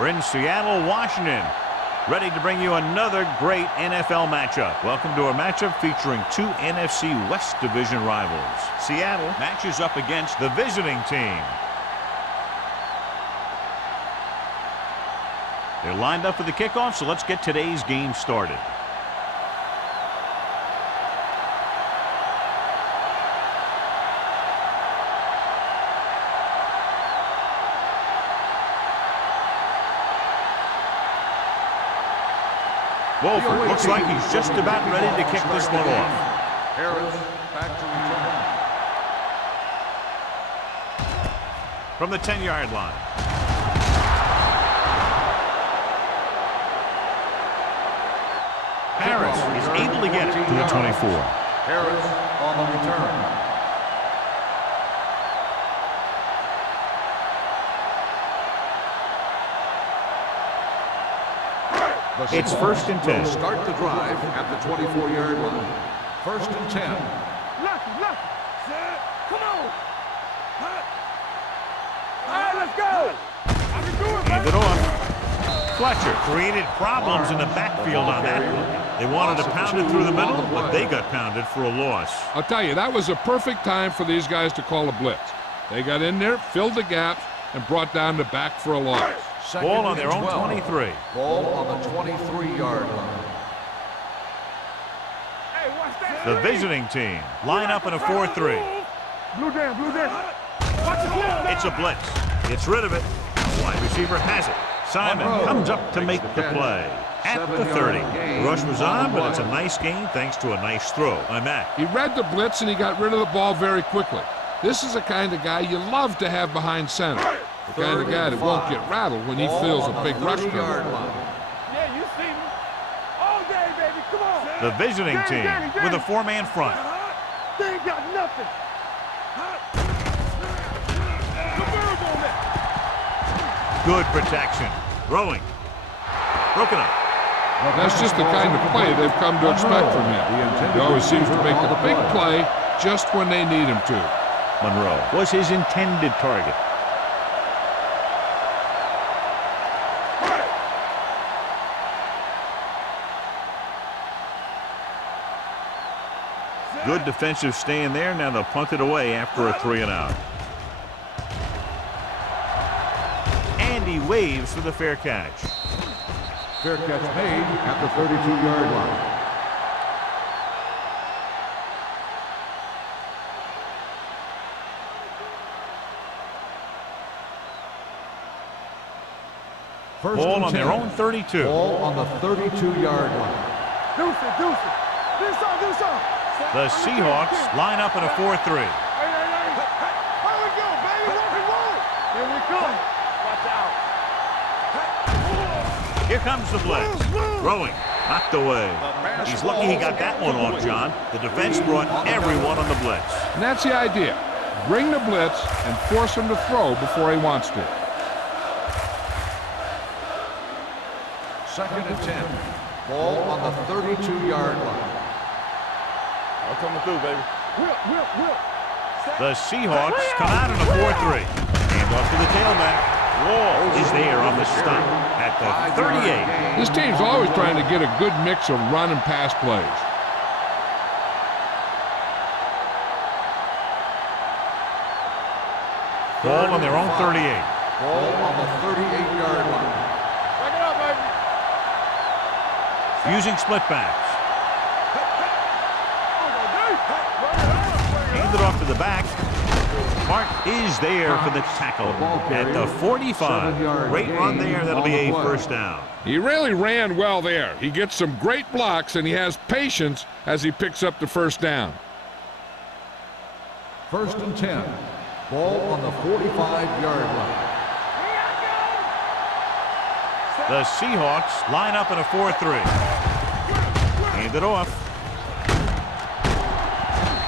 We're in Seattle, Washington, ready to bring you another great NFL matchup. Welcome to a matchup featuring two NFC West Division rivals. Seattle matches up against the visiting team. They're lined up for the kickoff, so let's get today's game started. Wolford looks like he's just about ready to kick this one off. Harris back to return. From the 10-yard line. Harris is able to get it to the 24. Harris on the return. It's 1st and 10. Start the drive at the 24-yard line. 1st and 10. Lucky. Come on. All right, let's go. I can do it, Hand it off. Fletcher created problems in the backfield on that one. They wanted to pound it through the middle, but they got pounded for a loss. I'll tell you, that was a perfect time for these guys to call a blitz. They got in there, filled the gaps, and brought down the back for a loss. Ball on their own 23. Ball on the 23-yard line. Hey, watch that. The visiting team line up in a 4-3. Blue down. Watch the blitz. It's a blitz. Gets rid of it. Wide receiver has it. Simon comes up to make the play at the 30. The rush was on, but it's a nice gain thanks to a nice throw by Mack. He read the blitz, and he got rid of the ball very quickly. This is the kind of guy you love to have behind center. The kind of guy that won't get rattled when he feels a big rush coming. Yeah, you see me. All day, baby. Come on. The visiting team with a 4-man front. They ain't got nothing. Converge on that. Good protection. Throwing. Broken up. That's just the kind of play they've come to expect from him. He always seems to make the big play just when they need him to. Monroe was his intended target. Good defensive stand there. Now they'll punt it away after a 3-and-out. And he waves for the fair catch. Fair catch made at the 32-yard line. Ball on their own 32. Ball on the 32-yard line. Do some. The Seahawks line up in a 4-3. Hey. How we go, baby? Roll. Here we come. Watch out. Here comes the blitz. Throwing. Knocked away. He's lucky he got that one off, John. The defense brought everyone on the blitz. And that's the idea. Bring the blitz and force him to throw before he wants to. 2nd and 10. Ball on the 32-yard line. I'm coming through, baby. Whip. The Seahawks come out in a 4-3. Hand off to the tailback. Wall is there on the stop at the 38. This team's always trying to get a good mix of run and pass plays. Ball on their own 38. Ball on the 38-yard line. Back it up, baby. Using split backs. Handed off to the back. Hart is there for the tackle at the 45. Great run there. That'll be a 1st down. He really ran well there. He gets some great blocks, and he has patience as he picks up the 1st down. 1st and 10. Ball on the 45-yard line. The Seahawks line up in a 4-3. Hand it off.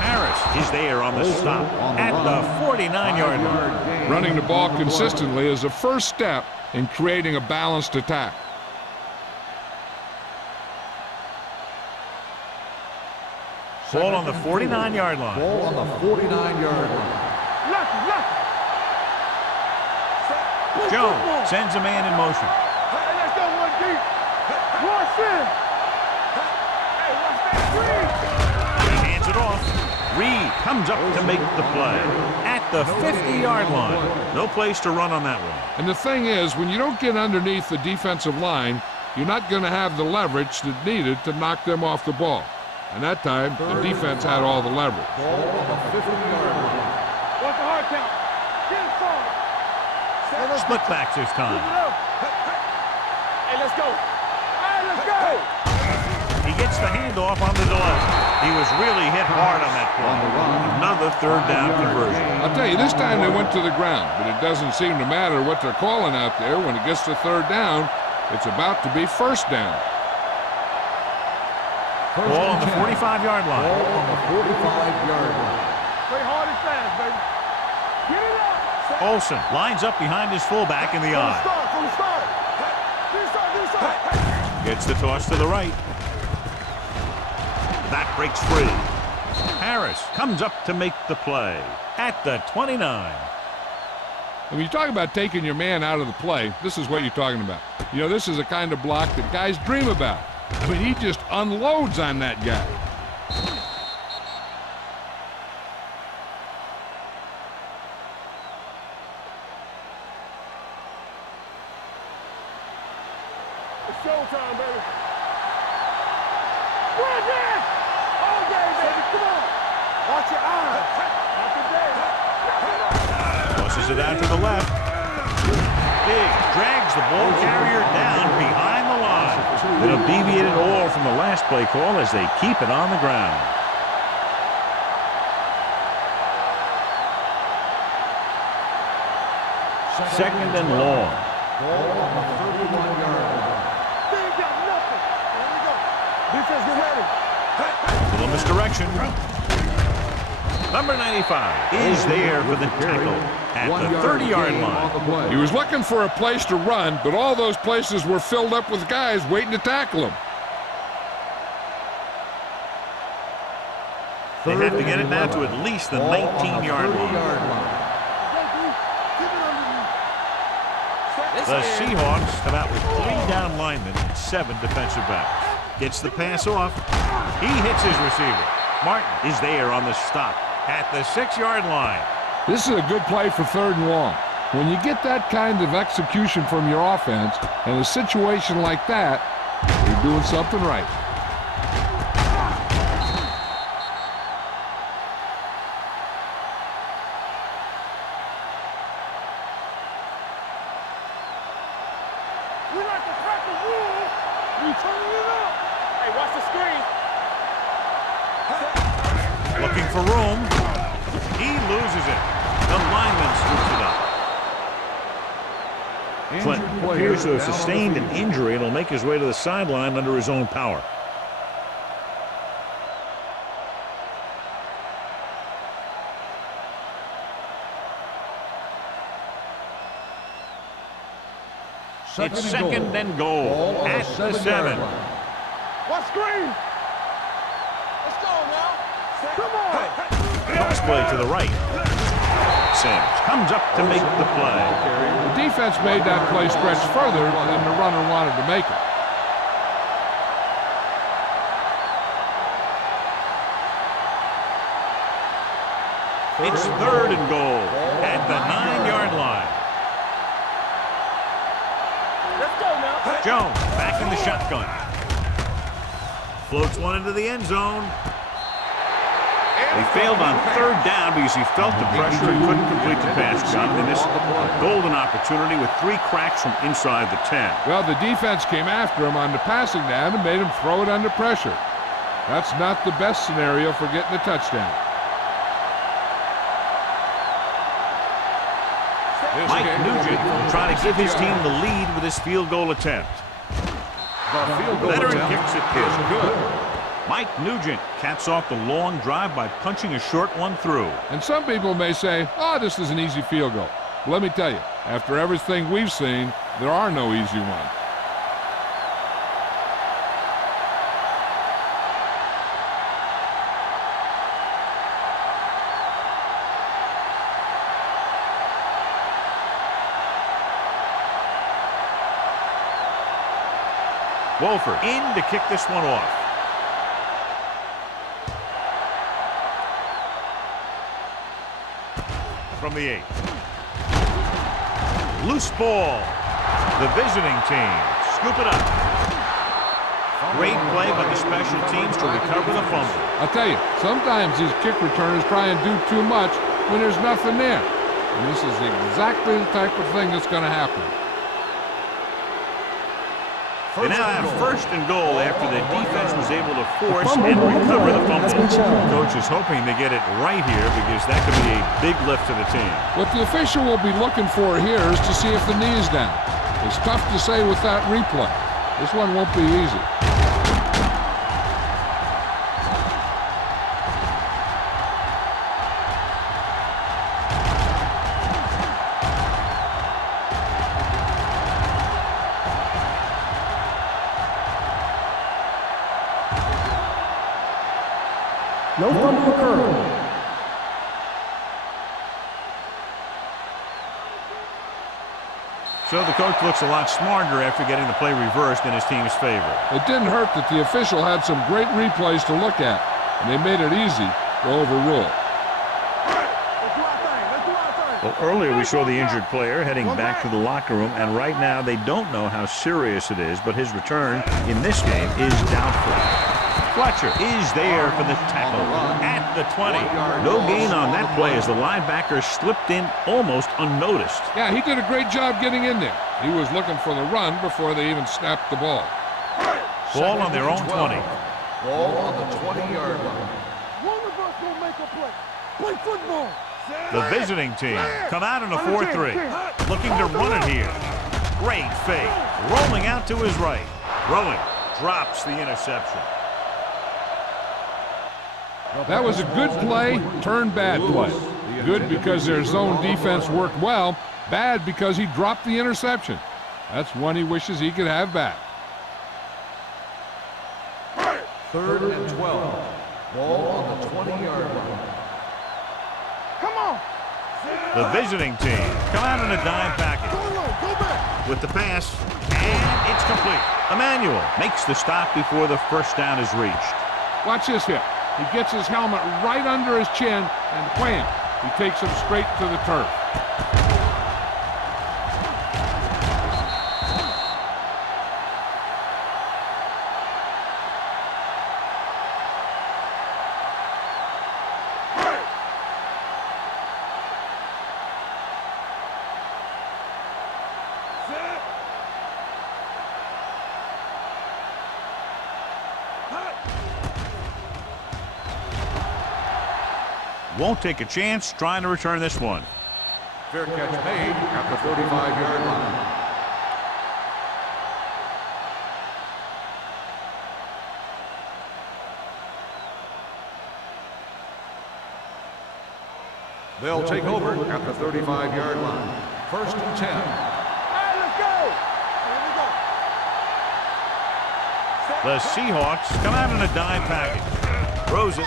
Harris is there on the stop at the 49-yard line. Running the ball consistently is the first step in creating a balanced attack. Ball on the 49-yard line. Ball on the 49-yard line. Lucky. Jones sends a man in motion. Hey, let's go one deep. Watch in. Hey, watch that screen. He hands it off. Reed comes up to make the play at the 50-yard line. No place to run on that one. And the thing is, when you don't get underneath the defensive line, you're not going to have the leverage that's needed to knock them off the ball. And that time, the defense had all the leverage. Ball on the 50-yard line. What's the hard count? Get it forward. Split backs this time. Hey, let's go. Hey, let's go. He gets the handoff on the delay. He was really hit hard on that play. Another third down conversion. I'll tell you, this time they went to the ground, but it doesn't seem to matter what they're calling out there. When it gets to third down, it's about to be first down. Ball on the 45-yard line. Ball on the 45-yard line. Play hard and fast, baby. Get it up. Olsen lines up behind his fullback in the eye. From the start. Gets the toss to the right. That breaks free. Harris comes up to make the play at the 29. When you talk about taking your man out of the play, this is what you're talking about. You know, this is the kind of block that guys dream about. I mean, he just unloads on that guy. It's showtime, baby. Run there! All day, baby. Come on. Watch your eyes. Watch your day. Tosses it out to the left. Big drags the ball carrier down behind the line. It'll deviate it all from the last play call as they keep it on the ground. Second and long. Ball on the 31-yard line. They ain't got nothing. Here we go. Defense, get ready. Little misdirection. Number 95 is there for the tackle at the 30-yard line. He was looking for a place to run, but all those places were filled up with guys waiting to tackle him. They have to get it now to at least the 19-yard line. The Seahawks come out with 3 down linemen and 7 defensive backs. Gets the pass off. He hits his receiver. Martin is there on the stop at the 6-yard line. This is a good play for third and long. When you get that kind of execution from your offense in a situation like that, you're doing something right. We like to crack the rule. We turning it up. Hey, watch the screen. Looking for room. He loses it. The lineman scoops it up. Clinton appears to have sustained an injury and will make his way to the sideline under his own power. It's second and goal at the 7. Watch screen. Let's go now. Come on. Cross play to the right. Sims comes up to make the play. The defense made that play stretch further than the runner wanted to make it. It's third and goal at the 9-yard line. Let's go now. Jones back in the shotgun. Floats one into the end zone. He failed on third down because he felt the pressure and couldn't complete the pass. Got in this golden opportunity with 3 cracks from inside the 10. Well, the defense came after him on the passing down and made him throw it under pressure. That's not the best scenario for getting a touchdown. Mike Nugent will try to give his team the lead with his field goal attempt. Veteran kicks it in. Good. Mike Nugent caps off the long drive by punching a short one through. And some people may say, oh, this is an easy field goal. Let me tell you, after everything we've seen, there are no easy ones. Wolford in to kick this one off. From the 8. Loose ball. The visiting team scoop it up. Great play by the special teams to recover the fumble. I'll tell you, sometimes these kick returners try and do too much when there's nothing there. And this is exactly the type of thing that's going to happen. They now have first and goal after the defense was able to force and recover the fumble. Coach is hoping they get it right here because that could be a big lift to the team. What the official will be looking for here is to see if the knee is down. It's tough to say with that replay. This one won't be easy. No fumble occurred. So the coach looks a lot smarter after getting the play reversed in his team's favor. It didn't hurt that the official had some great replays to look at, and they made it easy to overrule. Well, earlier we saw the injured player heading back to the locker room, and right now they don't know how serious it is, but his return in this game is doubtful. Fletcher is there for the tackle at the 20. No gain on that play as the linebacker slipped in almost unnoticed. Yeah, he did a great job getting in there. He was looking for the run before they even snapped the ball. Ball on their own 20. Ball on the 20-yard line. One of us will make a play. Play football. The visiting team come out in a 4-3. Looking to run it here. Great fake. Rolling out to his right. Throwing. Drops the interception. That was a good play, turned bad play. Good because their zone defense worked well. Bad because he dropped the interception. That's one he wishes he could have back. 3rd and 12. Ball on the 20-yard line. Come on. The visiting team come out in a dime package. Go back. With the pass, and it's complete. Emmanuel makes the stop before the first down is reached. Watch this here. He gets his helmet right under his chin, and wham, he takes him straight to the turf. Won't take a chance trying to return this one. Fair catch made at the 35-yard line. They'll take over at the 35-yard line. 1st and 10. All right, let's go. Here we go. The Seahawks come out in a dime package. Throws it.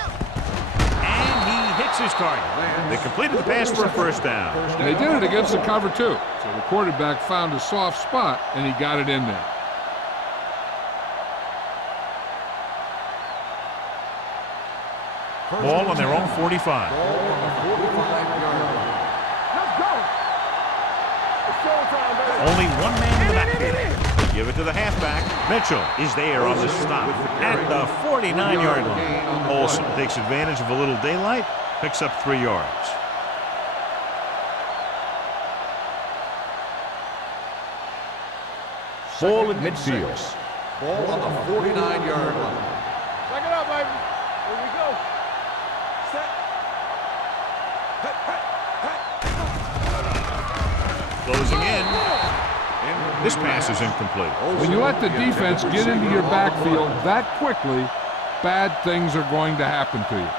And he hits his target. They completed the pass for a first down. And they did it against the cover, too. So the quarterback found a soft spot, and he got it in there. Ball on their own 45. Ball on the 45-yard line. Let's go. It's showtime, baby. Only one man in the backfield. Give it to the halfback. Mitchell is there on the stop at the 49-yard line. Olsen takes advantage of a little daylight, picks up 3 yards. Ball at midfield. Ball on the 49-yard line. Check it out, baby. Here we go. Set. Closing in. This pass is incomplete. When you let the defense get into your backfield that quickly, bad things are going to happen to you.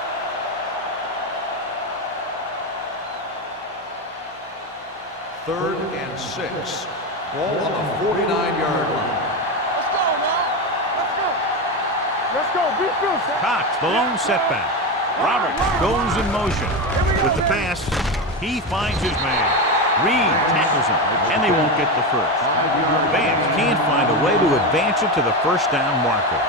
Third and 6. Ball on the 49-yard line. Let's go now. Let's go. Let's go. Be good. Cox, the lone setback. Robert goes in motion. With the pass, he finds his man. Reed tackles him, and they won't get the first. Vance can't find a way to advance it to the first down marker.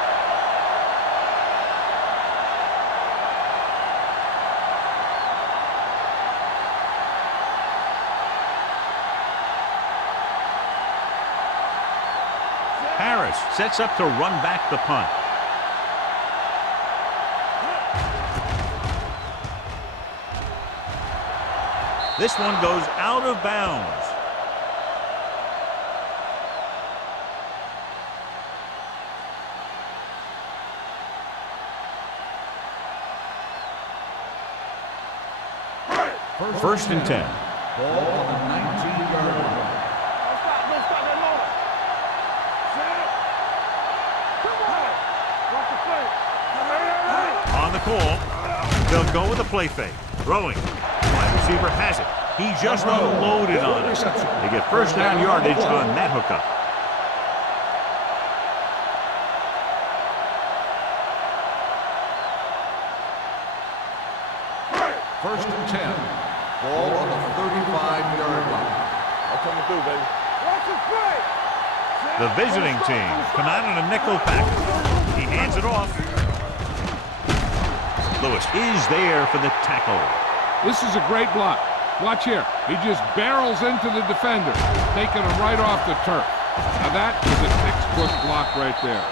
Harris sets up to run back the punt. This one goes out of bounds. First and 10. Ball on the 19-yard line. No stop that long. Come on. Watch the play. On the call, they'll go with a play fake. Throwing. Wide receiver has it. He just unloaded on it. They get first down yardage on that hookup. First and 10. Ball on the 35-yard line. I'm coming through, baby. Watch the play. The visiting team come out in a nickel package. He hands it off. Lewis is there for the tackle. This is a great block. Watch here. He just barrels into the defender, taking him right off the turf. Now that is a textbook block right there.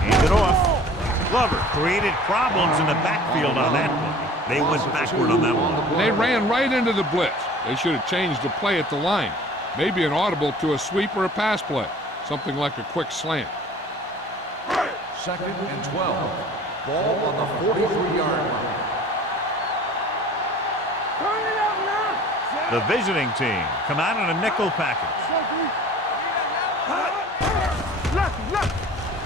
Hand it off. Glover created problems in the backfield on that one. They went backward on that one. They ran right into the blitz. They should have changed the play at the line. Maybe an audible to a sweep or a pass play. Something like a quick slant. Second and 12. Ball on the 43-yard line. Turn it out now. The visiting team come out in a nickel package.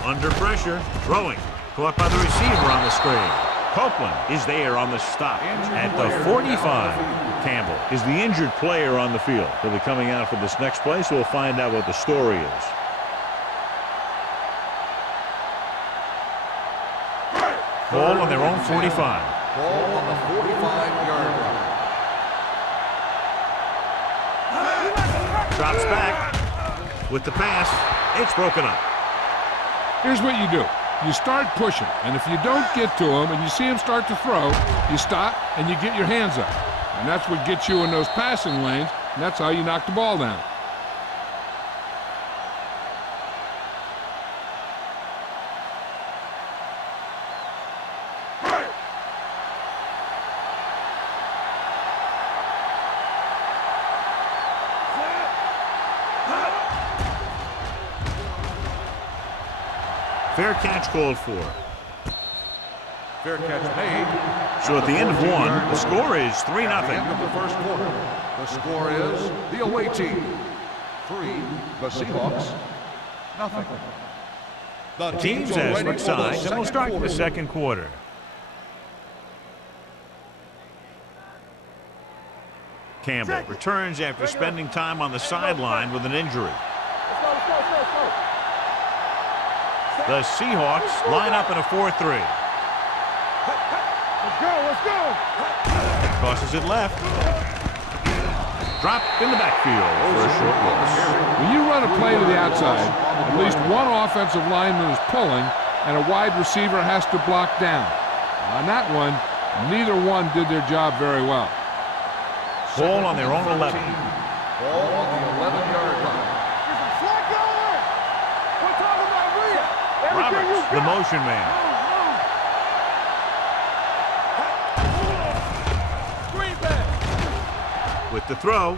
Under pressure, throwing. Caught by the receiver on the screen. Copeland is there on the stop at the 45. Campbell is the injured player on the field. He'll be coming out for this next play, so we'll find out what the story is. Ball on their own 45. Ball on the 45-yard line. Drops back with the pass. It's broken up. Here's what you do. You start pushing, and if you don't get to him and you see him start to throw, you stop and you get your hands up. And that's what gets you in those passing lanes, and that's how you knock the ball down. Fair catch called for. Fair catch made. So at the end of one, the score is 3-0. At the end of the first quarter, the score is the away team 3, the Seahawks, nothing. The teams as switch sides, and we'll start the second quarter. Campbell returns after spending time on the sideline with an injury. The Seahawks line up in a 4-3. Let's go. Tosses it left. Dropped in the backfield for a short loss. When you run a play to the outside, at least one offensive lineman is pulling, and a wide receiver has to block down. On that one, neither one did their job very well. Ball on their own 11. Ball on the 11-yard line. Roberts, the motion man. With the throw.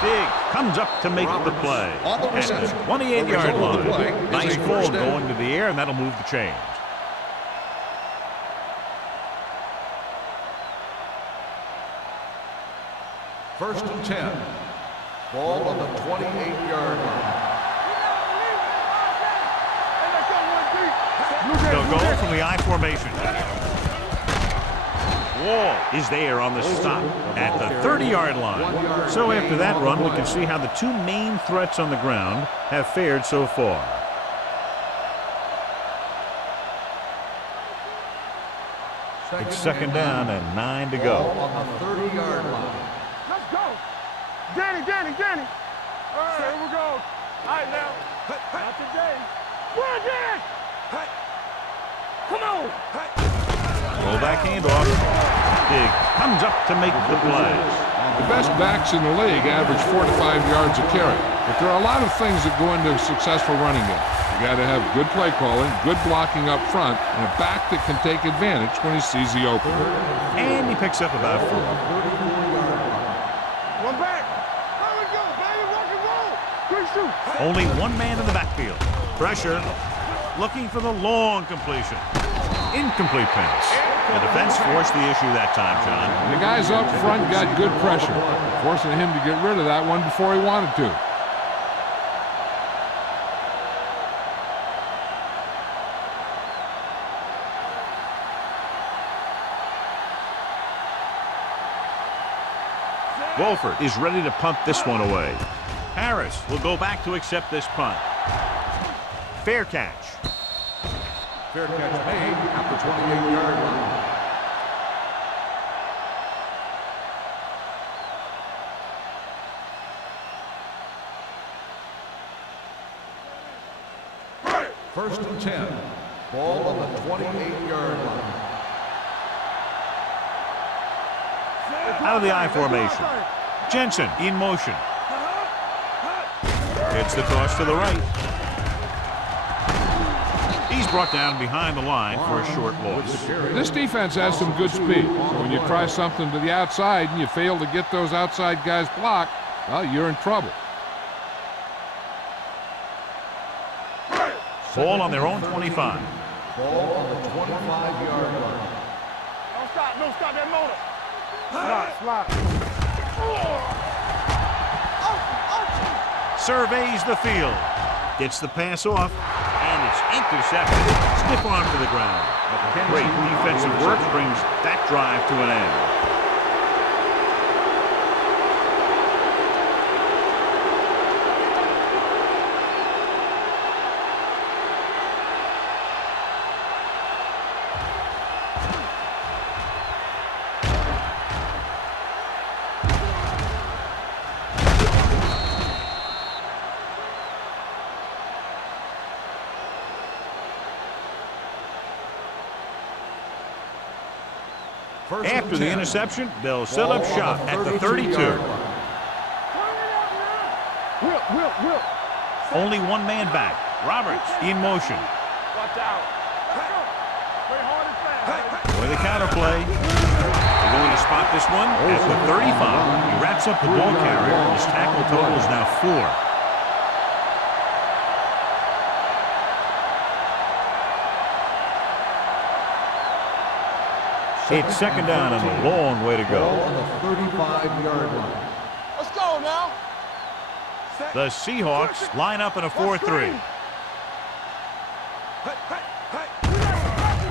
Diggs comes up to make the play. On the At reception. the 28-yard The result of the play line. is Nice a ball first down. going to the air, and that'll move the chains. First and 10. Ball on the 28-yard line. They'll go from the I formation. Wall is there on the stop at the 30-yard line. So after that run, we can see how the two main threats on the ground have fared so far. It's second down and 9 to go. On the 30-yard line. Let's go. Danny. All right, here we go. All right, now. Not today. Run, Dan. Come on. Fullback handoff. Diggs comes up to make the play. The best backs in the league average 4 to 5 yards a carry. But there are a lot of things that go into a successful running game. You got to have good play calling, good blocking up front, and a back that can take advantage when he sees the opening. And he picks up about 4. One back. There we go, baby. Rock and roll. Good shoot. Only one man in the backfield. Pressure. Looking for the long completion. Incomplete pass. The defense forced the issue that time, John. The guys up front got good pressure, forcing him to get rid of that one before he wanted to. Wolford is ready to punt this one away. Harris will go back to accept this punt. Fair catch. Fair catch made at the 28-yard line. First and 10. Ball on the 28-yard line. Out of the I formation. Jensen in motion. It's the toss to the right. He's brought down behind the line for a short loss. This defense has some good speed. So when you try something to the outside and you fail to get those outside guys blocked, well, you're in trouble. Ball on their own 25. Ball on the 25-yard line. Don't stop that motor. Slide. Surveys the field. Gets the pass off. And it's intercepted. Stiff arm to the ground. Great defensive work brings that drive to an end. After the interception, they'll set up shop at the 32. Whip. Only one man back. Roberts in motion. Watch out. Play hard and fast. For the counter play. They're going to spot this one at the 35. He wraps up the ball carrier. His tackle total is now 4. It's second down and a long way to go. Ball on the 35-yard line. Let's go now. The Seahawks line up in a 4-3.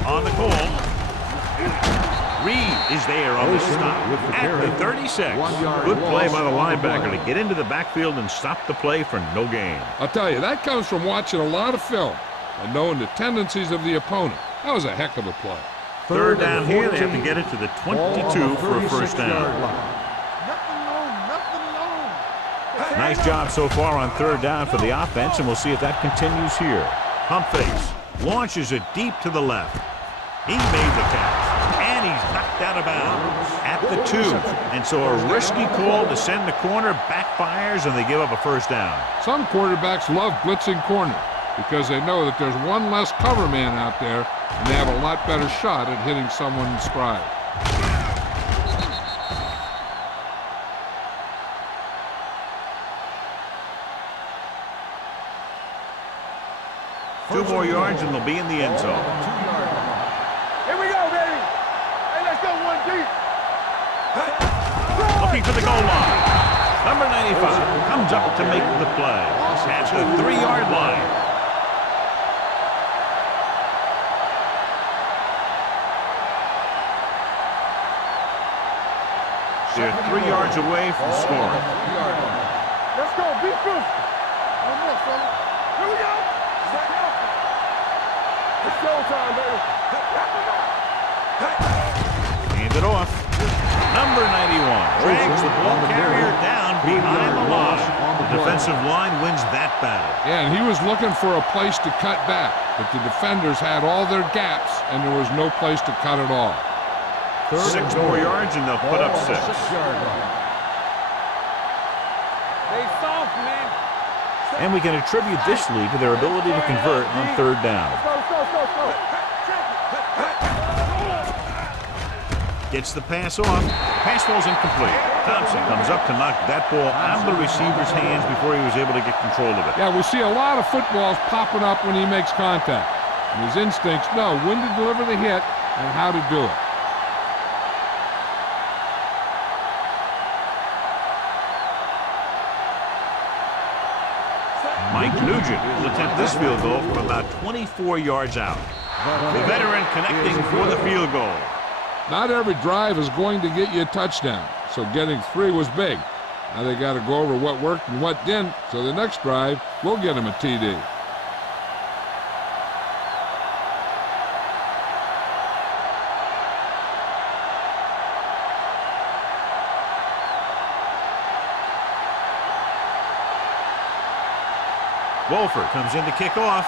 On the call. Reed is there on the stop at the 36. Good play by the linebacker to get into the backfield and stop the play for no gain. I'll tell you, that comes from watching a lot of film and knowing the tendencies of the opponent. That was a heck of a play. Third down here, they have to get it to the 22 for a first down. Nice job so far on third down for the offense, and we'll see if that continues here. Humphreys launches it deep to the left. He made the catch, and he's knocked out of bounds at the 2. And so a risky call to send the corner backfires, and they give up a first down. Some quarterbacks love blitzing corner because they know that there's one less cover man out there, and they have a lot better shot at hitting someone in stride. Two more yards and they'll be in the end zone. Here we go, baby. Hey, let's go one deep. Looking for the goal line. Number 95 comes up to make the play at the 3-yard line. They're 3 yards away from scoring. Let's go, be physical. One more, fella. Here we go. It's showtime, baby. Hand it off. Number 91 drags the ball carrier down behind the line. The defensive line wins that battle. Yeah, and he was looking for a place to cut back, but the defenders had all their gaps, and there was no place to cut at all. 6 more yards, and they'll put up 6. They soft, man. And we can attribute this lead to their ability to convert on 3rd down. Go. Gets the pass off. Pass falls incomplete. Thompson comes up to knock that ball out of the receiver's hands before he was able to get control of it. Yeah, we see a lot of footballs popping up when he makes contact. And his instincts know when to deliver the hit and how to do it. Mike Nugent will attempt this field goal from about 24 yards out. The veteran connecting for the field goal. Not every drive is going to get you a touchdown, so getting 3 was big. Now they got to go over what worked and what didn't, so the next drive will get him a TD. Wolford comes in to kick off.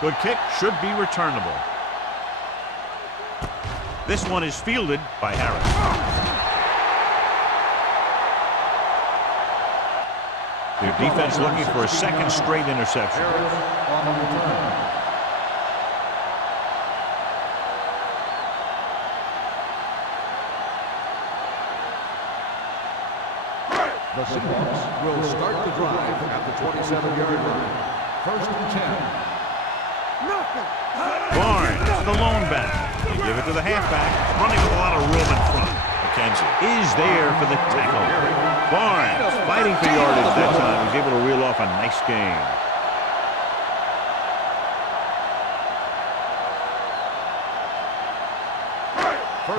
Good kick, should be returnable. This one is fielded by Harris. Their defense looking for a 2nd straight interception. The Seahawks will start the drive at the 27-yard line. 1st and 10. Barnes, the lone back. They give it to the halfback, running with a lot of room in front. McKenzie is there for the tackle. Barnes fighting for yardage that time. He's able to reel off a nice gain.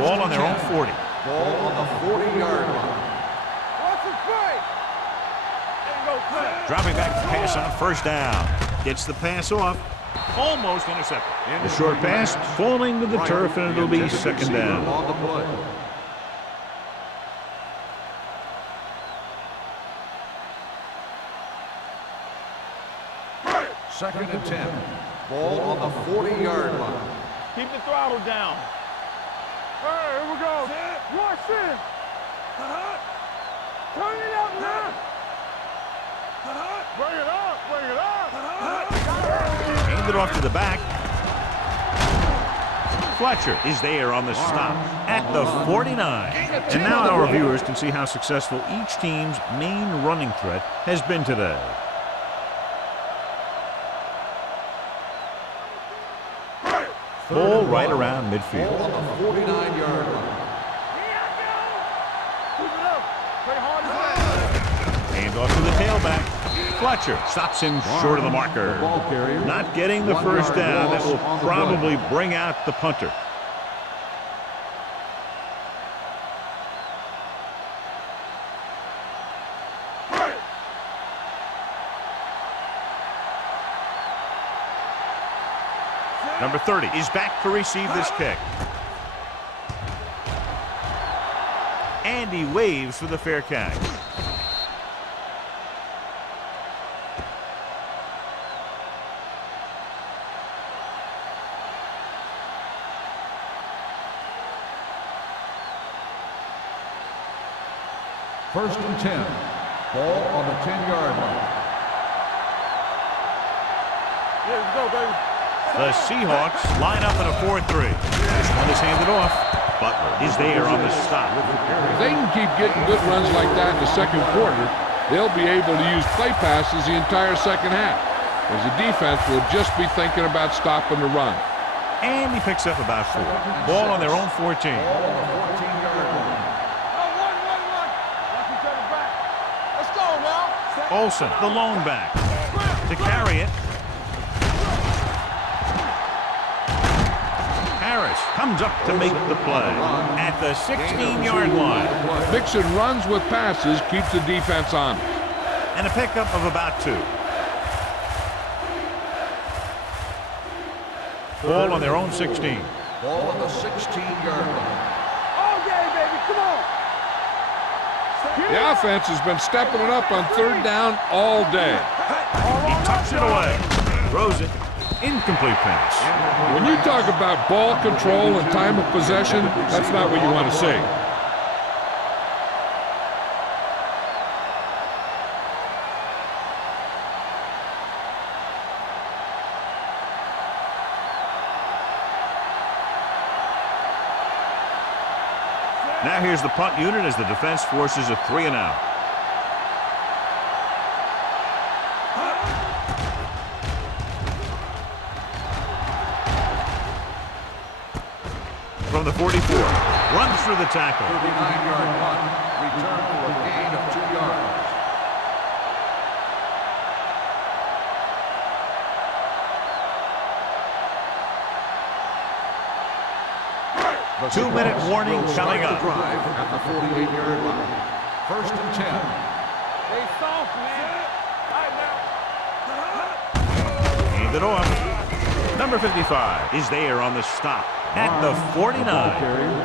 Ball on their own 40. Ball on the 40-yard line. Dropping back to pass on 1st down. Gets the pass off. Almost intercepted. The short pass falling to the turf, and it'll be 2nd down. On the play. Second and 10. Ball on the 40-yard line. Keep the throttle down. Hey, here we go. Watch this. Turn it up now. Bring it up. Hand it off to the back. Fletcher is there on the stop at the 49. And now our viewers can see how successful each team's main running threat has been today. Ball right around midfield. Ball on the 49-yard line. Hand off to the tailback. Fletcher stops in short of the marker. Not getting the 1st down. That will probably bring out the punter. Number 30 is back to receive this kick. And he waves for the fair catch. First and 10. Ball on the 10-yard line. Here we go, baby. The Seahawks line up in a 4-3. This one is handed off. Butler is there on the stop. If they can keep getting good runs like that in the 2nd quarter, they'll be able to use play passes the entire 2nd half, as the defense will just be thinking about stopping the run. And he picks up about 4. Ball on their own 14. Ball on the 14-yard line. Watch each other back. Let's go now. Olsen, the lone back, to carry it. Harris comes up to make the play at the 16-yard line. Mixing runs with passes keeps the defense honest. And a pickup of about 2. Ball on their own 16. Ball on the 16-yard line. All game, baby. Come on. The offense has been stepping it up on 3rd down all day. He tucks it away. Throws it. Incomplete pass. When you talk about ball control and time of possession, that's not what you want to see. Now here's the punt unit as the defense forces a 3-and-out. From the 44, runs through the tackle. 39-yard punt, return for a gain of 2 yards. The 2-minute warning will coming start up. the drive at the 48-yard line. 1st and 10. They soft, man. All right, now. Hand it off. Number 55 is there on the stop at the 49.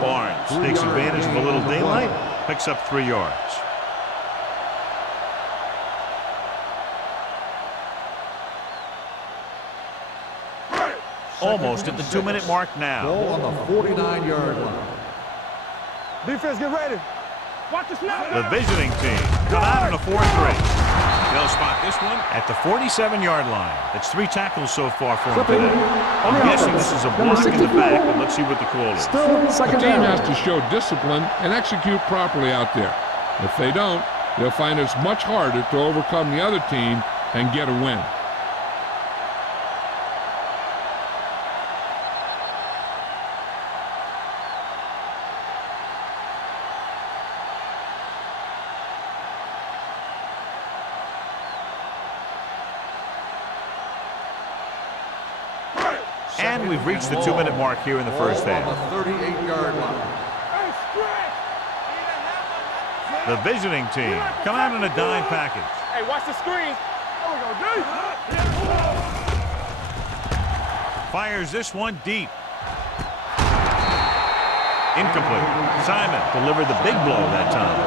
Barnes takes advantage of a little daylight, picks up 3 yards. Almost at the 2-minute mark now. Ball on the 49-yard line. Defense, get ready. Watch the snap. The visiting team come out in a 4-3. They'll spot this one at the 47-yard line. It's 3 tackles so far for him today. I'm guessing this is a block in the back, but let's see what the call is. Still The second team down. has to show discipline and execute properly out there. If they don't, they'll find it's much harder to overcome the other team and get a win. And we've reached the 2-minute mark here in the first half. On the 38-yard line. Hey, stretch. The visiting team come out in a dime package. Hey, watch the screen. There we go, dude. Fires this one deep. Incomplete. Simon delivered the big blow that time.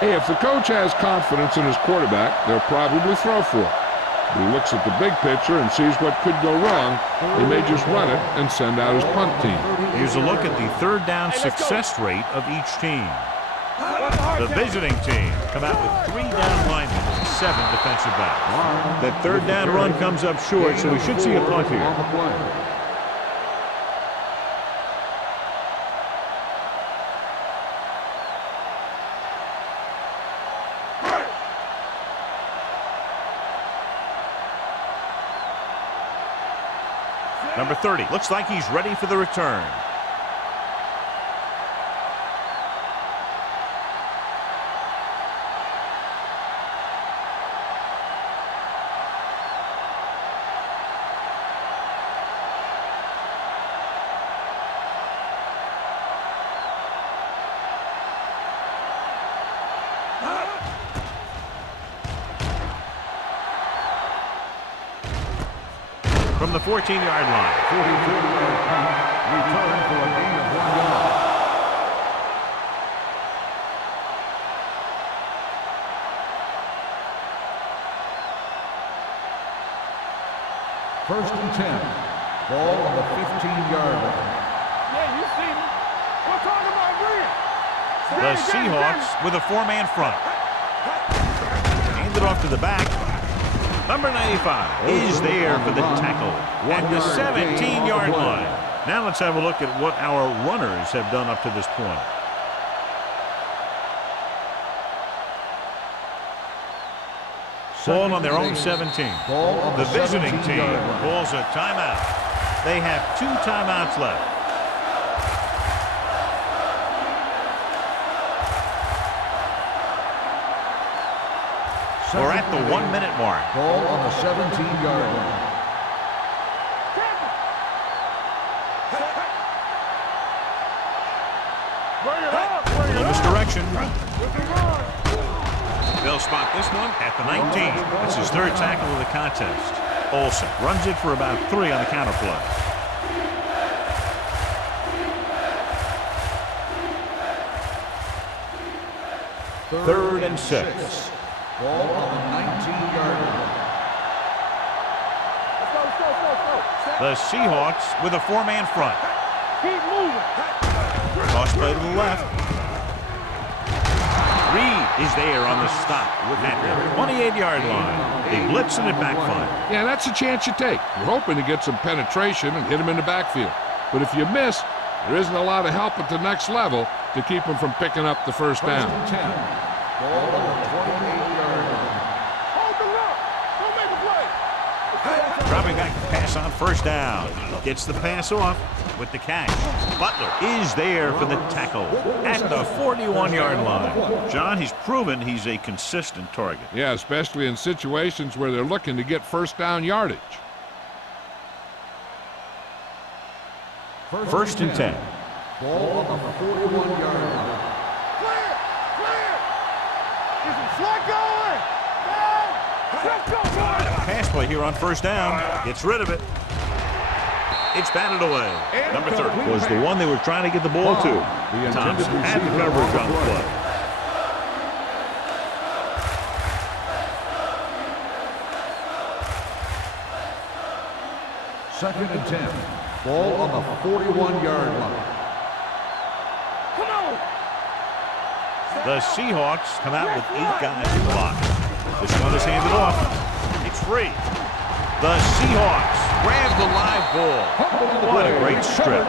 Hey, if the coach has confidence in his quarterback, they'll probably throw for it. If he looks at the big picture and sees what could go wrong, he may just run it and send out his punt team. Here's a look at the 3rd down success rate of each team. The visiting team come out with 3 down linemen and 7 defensive backs. That 3rd down run comes up short, so we should see a punt here. Number 30 looks like he's ready for the return. From the 14-yard line. 44-yard punt, return for a gain of 1 yard. First and 10. Ball on the 15-yard line. Yeah, you see me. We're talking about green. The Seahawks with a 4-man front. Hand it off to the back. Number 95 is there for the tackle at the 17-yard line. Now let's have a look at what our runners have done up to this point. Ball on their own 17. Ball on The the visiting team 17-yard line. calls a timeout. They have 2 timeouts left. We're at the 1-minute mark. Ball on the 17-yard line. direction. They'll spot this one at the 19. That's his third tackle of the contest. Olsen runs it for about 3 on the counter play. Third and 6. Ball on the 19-yard line. The Seahawks with a 4-man front. Keep moving. Toss play to the left. Reed is there on the stop at the 28-yard line. They blitz and it backfire. Yeah, that's a chance you take. You're hoping to get some penetration and hit him in the backfield. But if you miss, there isn't a lot of help at the next level to keep him from picking up the first down. Ball on the 28-yard line. Hold the lock. Don't make a play. Dropping back to pass on first down. Gets the pass off with the catch. Butler is there for the tackle at the 41-yard line. John, he's proven he's a consistent target. Yeah, especially in situations where they're looking to get first down yardage. First and 10. Ball on the 41-yard line. Clear. Is it slot going? Let's go, boys. Pass play here on first down. Gets rid of it. It's batted away. Number 30 was the one they were trying to get the ball to. Thompson had the coverage on the play. Second and 10. Ball on the 41-yard line. Come on. The Seahawks come out with 8 guys in block. This one is handed off. It's free. The Seahawks grab the live ball. What a great strip.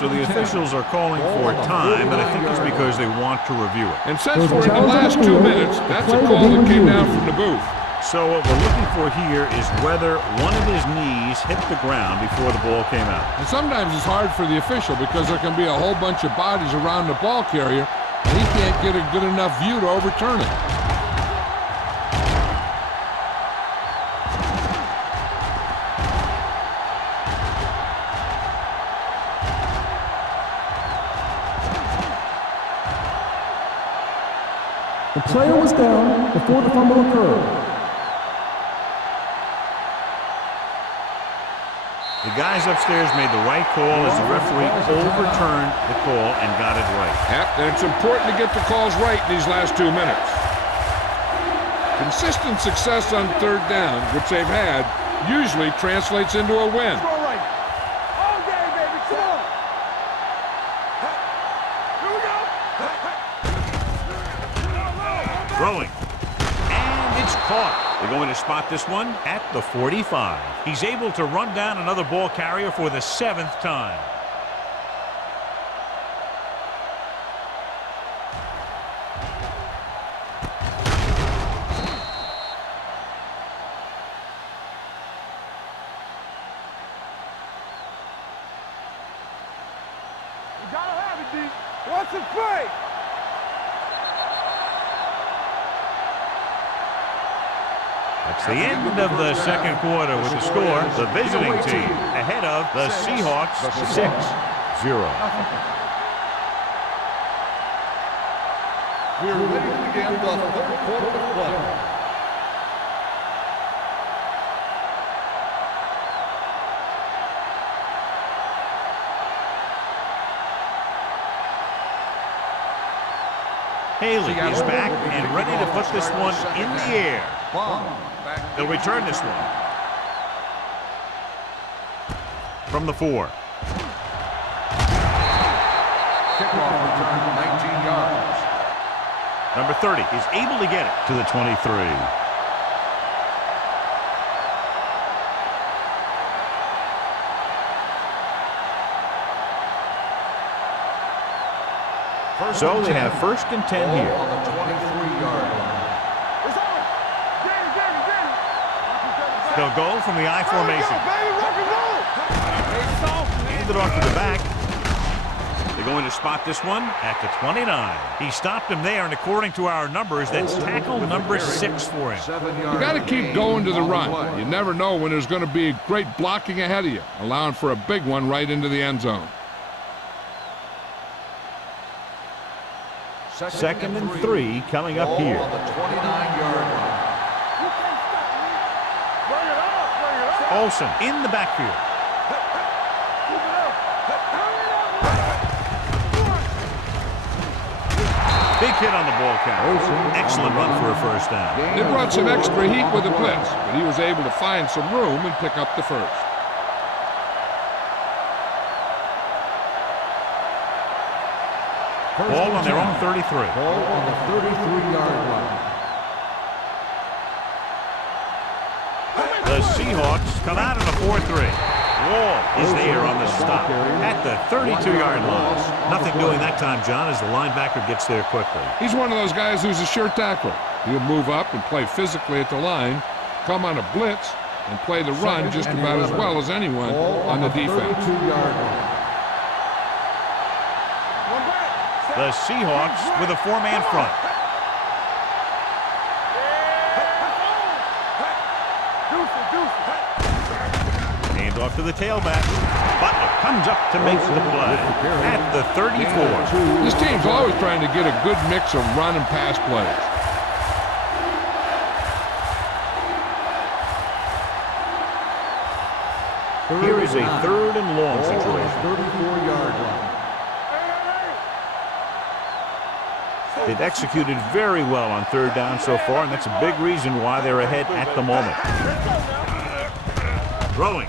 So the officials are calling for time, and I think it's because they want to review it. And since we're in the last 2 minutes, that's a call that came down from the booth. So what we're looking for here is whether one of his knees hit the ground before the ball came out. And sometimes it's hard for the official because there can be a whole bunch of bodies around the ball carrier, and he can't get a good enough view to overturn it. The player was down before the fumble occurred. The guys upstairs made the right call as the referee overturned the call and got it right. Yep, and it's important to get the calls right in these last 2 minutes. Consistent success on third down, which they've had, usually translates into a win. All right. All day, baby. Come on. Here we go. Throwing. And it's caught. They're going to spot this one at the 45. He's able to run down another ball carrier for the 7th time. You gotta have it, D. What's the play? That's the end of the second quarter with the score. The visiting team ahead of the Seahawks 6-0. We're ready to begin the third quarter of play. Haley is back and ready to put this one in the air. They'll return this one. From the 4. Kickoff return 19 yards. Number 30 is able to get it to the 23. So they have first and 10 here. On the 23-yard line. It's on. Danny. They'll go from the I formation. Baby, rock and roll. Hand it off to the back. They're going to spot this one at the 29. He stopped him there, and according to our numbers, that's tackle number 6 for him. You got to keep going to the run. You never know when there's going to be great blocking ahead of you, allowing for a big one right into the end zone. Second and 3 coming up here. On the 29-yard line. Olsen in the backfield. Big hit on the ball count. Excellent run for a first down. They brought some extra heat with the blitz, but he was able to find some room and pick up the first. Ball on their own 33. Ball on the 33-yard line. The Seahawks come out in a 4-3. Wall is there on the stop at the 32-yard line. Nothing doing that time, John, as the linebacker gets there quickly. He's one of those guys who's a sure tackler. He'll move up and play physically at the line, come on a blitz, and play the run just about as well as anyone on the defense. The Seahawks with a 4-man front. Hand off to the tailback. Butler comes up to make the play at the 34. This team's always trying to get a good mix of run and pass plays. Here is a 3rd and long situation. 34-yard line. They've executed very well on 3rd down so far, and that's a big reason why they're ahead at the moment. Throwing.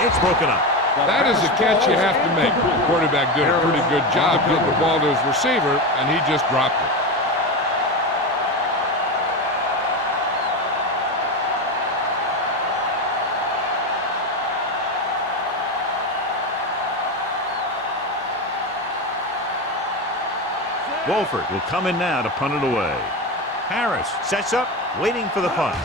It's broken up. That is a catch you have to make. The quarterback did a pretty good job getting the ball to his receiver, and he just dropped it. Wolford will come in now to punt it away. Harris sets up, waiting for the punt.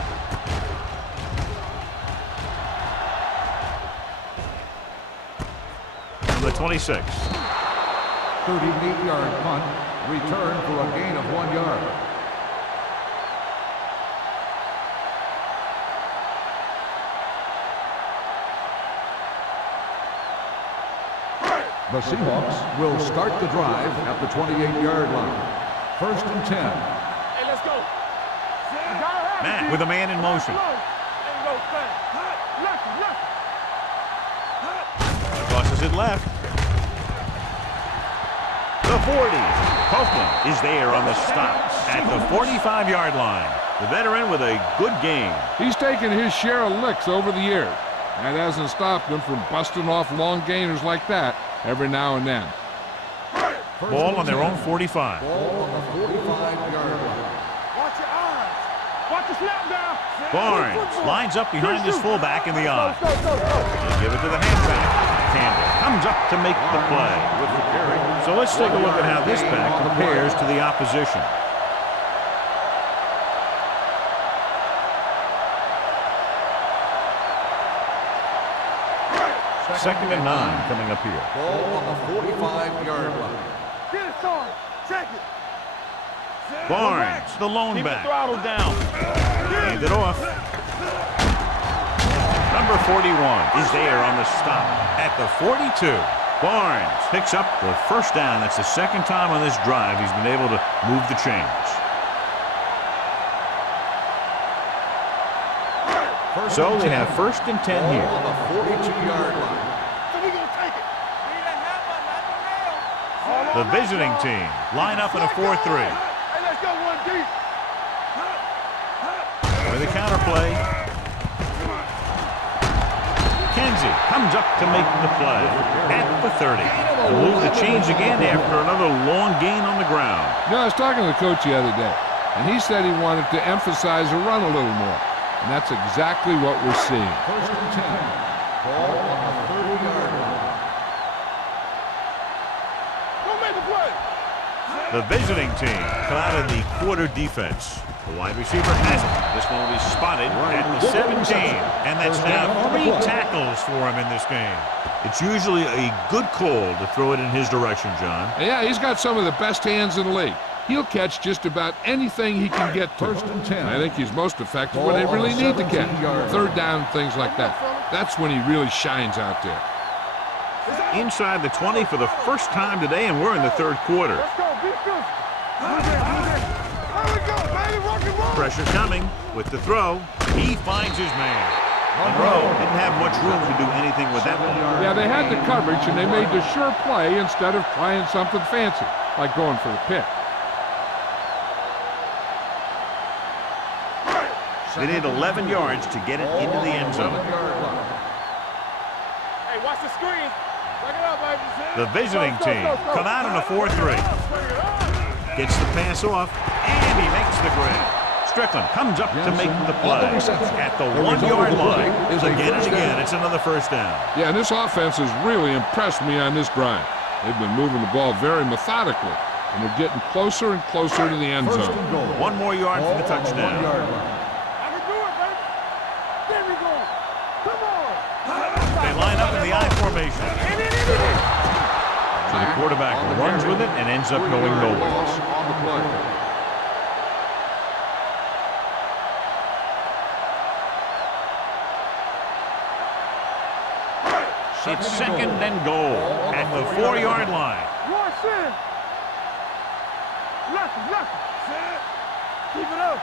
From the 26. 38-yard punt, return for a gain of 1 yard. The Seahawks will start the drive at the 28-yard line. 1st and 10. Hey, let's go. Matt with a man in motion. Tosses it left. The 40. Copeland is there on the stop at the 45-yard line. The veteran with a good game. He's taken his share of licks over the years. That hasn't stopped him from busting off long gainers like that every now and then. Ball on their own 45. Ball on the 45-yard line. Watch your eyes. Watch the snap down. Barnes lines up behind his fullback in the eye. Go. They give it to the halfback. Campbell comes up to make the play with the carry. So let's take a look at how this back compares to the opposition. Second and 9 coming up here. Ball on the 45-yard line. Get it, son. Check it. Barnes, the lone Keep the back. throttle down. Hand it off. Number 41 is there on the stop at the 42. Barnes picks up the first down. That's the second time on this drive he's been able to move the chains. So they have 1st and 10 here. On the 42-yard line. So we're going to take it. The visiting team line up in a 4-3. Hey, let's go one deep. With a counterplay. Kenzie comes up to make the play at the 30. They'll move the chains again after another long gain on the ground. You know, I was talking to the coach the other day, and he said he wanted to emphasize the run a little more. And that's exactly what we're seeing. 1st and 10. Ball on the 30-yard line. Go make the play. The visiting team come out in the quarter defense. The wide receiver has it. This one will be spotted at the 17. And that's now 3 tackles for him in this game. It's usually a good call to throw it in his direction, John. Yeah, he's got some of the best hands in the league. He'll catch just about anything he can get to. First and 10. I think he's most effective when they really need to catch. Third down, things like that. That's when he really shines out there. Inside the 20 for the first time today, and we're in the third quarter. Let's go, be good. There we go, baby, rock and roll. Pressure coming with the throw. He finds his man. Monroe didn't have much room to do anything with that ball. Yeah, they had the coverage, and they made the sure play instead of trying something fancy, like going for the pick. They need 11 yards to get it into the end zone. Hey, watch the screen. Look it up, baby. The visiting team come out in a 4-3. Gets the pass off, and he makes the grab. Strickland comes up to make the play at the 1-yard line. Again and again, it's another first down. Yeah, and this offense has really impressed me on this drive. They've been moving the ball very methodically, and they're getting closer and closer to the end zone. 1 more yard for the touchdown. I can do it, baby. There we go. Come on. They line up in the I formation. So the quarterback runs with it and ends up going nowhere. It's second and goal at the 4-yard line. Watch it. Left. Keep it up.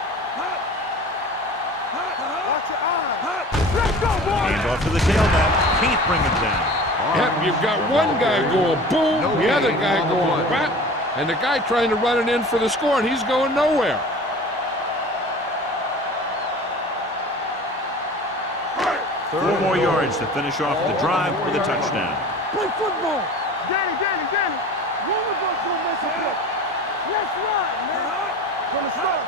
Watch your eyes. Let's go, boy. Hand off to the tailback. Can't bring him down. Yep, you've got one guy going boom, the other guy going whap, and the guy trying to run it in for the score, and he's going nowhere. Four more yards to finish off the drive with a touchdown. Play football. Danny. When we go to a mess up? Let's run, man. From the start.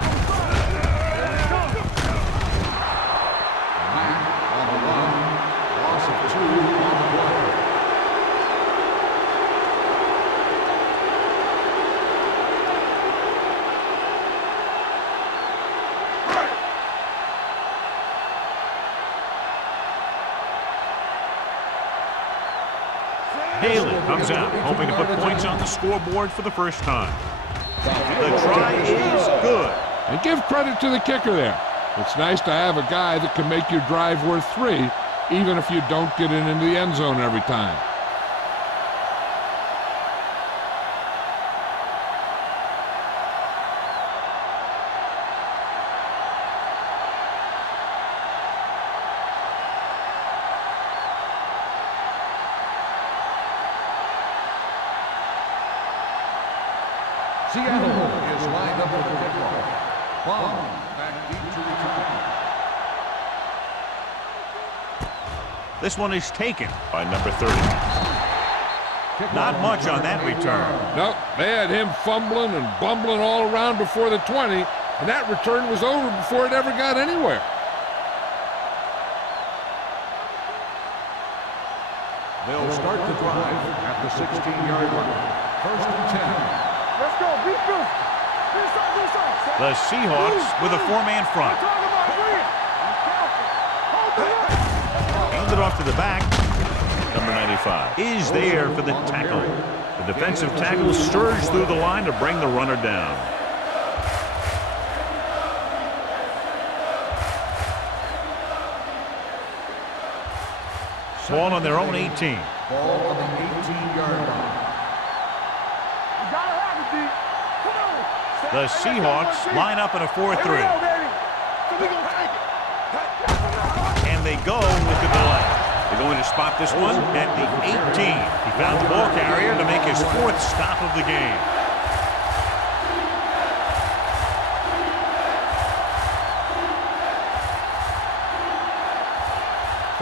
There we go. On the run. Loss of 2 on the play. Haley comes out, hoping to put points on the scoreboard for the first time. The try is good. And give credit to the kicker there. It's nice to have a guy that can make your drive worth 3, even if you don't get it into the end zone every time. Seattle is lined up for the kickoff. Bomb back deep to return. This one is taken by number 30. Not much on that return. Nope, they had him fumbling and bumbling all around before the 20, and that return was over before it ever got anywhere. They'll start the drive at the 16-yard line. First and 10. Let's go, be good. The Seahawks with a 4-man front. Handed off to the back. Number 95 is there for the tackle. The defensive tackle surged through the line to bring the runner down. Ball on their own 18. Ball on the 18-yard line. The Seahawks line up in a 4-3. And they go with the delay. They're going to spot this one at the 18. He found the ball carrier to make his 4th stop of the game.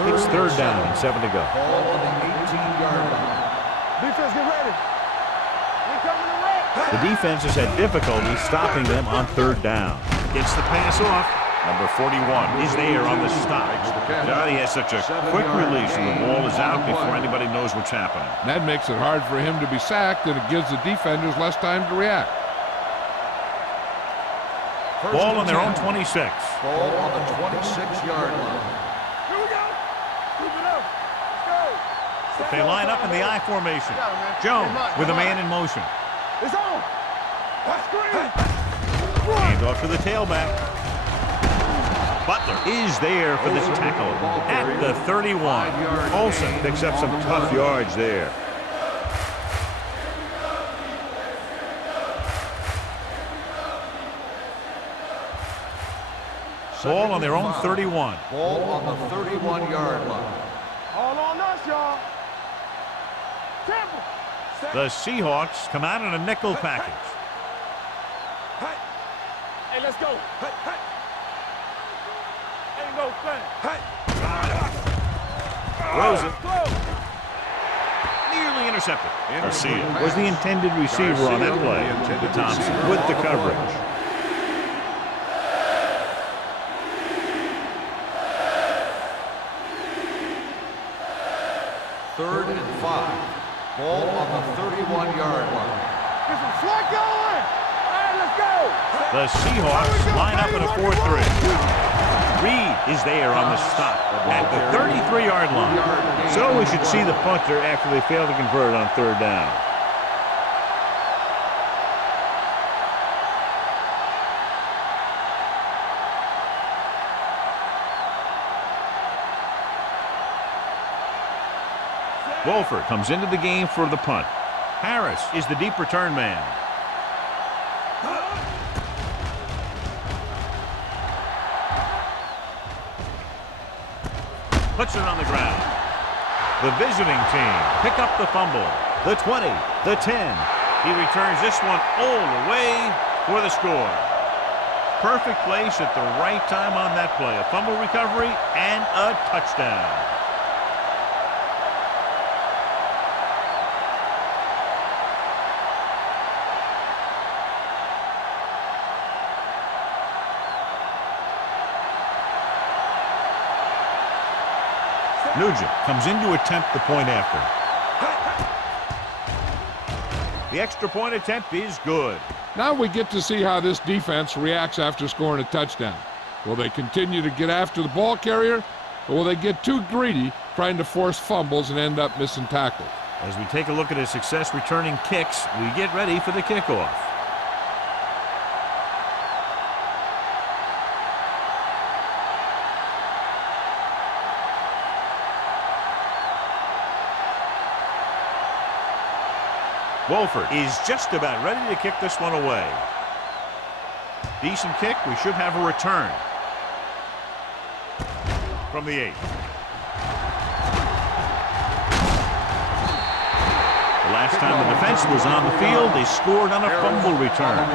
It's 3rd down and 7 to go. Ball on the 18-yard line. Defense, get ready. We're coming to red. The defense has had difficulty stopping them on 3rd down. Gets the pass off. Number 41 is there on the stop. God, he has such a quick release, and the ball is out before anybody knows what's happening. That makes it hard for him to be sacked, and it gives the defenders less time to react. Ball on their own 26. Ball on the 26-yard line. Here we go. Keep it up. Let's go. They line up in the I formation. Jones with a man in motion. It's on. Screen. Hand off to the tailback. Butler is there for the tackle at the 31. Olsen picks up some tough yards there. Ball on their own 31. Ball on the 31-yard line. All on us, y'all. Temple. The Seahawks come out in a nickel package. Hey, let's go. Ain't no thing. Throws it. Nearly intercepted. Garcia was the intended receiver on that play. Thompson with the coverage. Third and 5. Ball on the 31-yard line. Get some slug going. All right, let's go. The Seahawks line up in a 4-3. Reed is there on the stop at the 33-yard line. So we should see the punter after they fail to convert on third down. Wolford comes into the game for the punt. Harris is the deep return man. Puts it on the ground. The visiting team pick up the fumble. The 20, the 10. He returns this one all the way for the score. Perfect place at the right time on that play. A fumble recovery and a touchdown. Nugent comes in to attempt the point after. The extra point attempt is good. Now we get to see how this defense reacts after scoring a touchdown. Will they continue to get after the ball carrier, or will they get too greedy trying to force fumbles and end up missing tackles? As we take a look at his success returning kicks, we get ready for the kickoff. Wolford is just about ready to kick this one away. Decent kick. We should have a return from the 8. The last time the defense was on the field, they scored on a fumble return.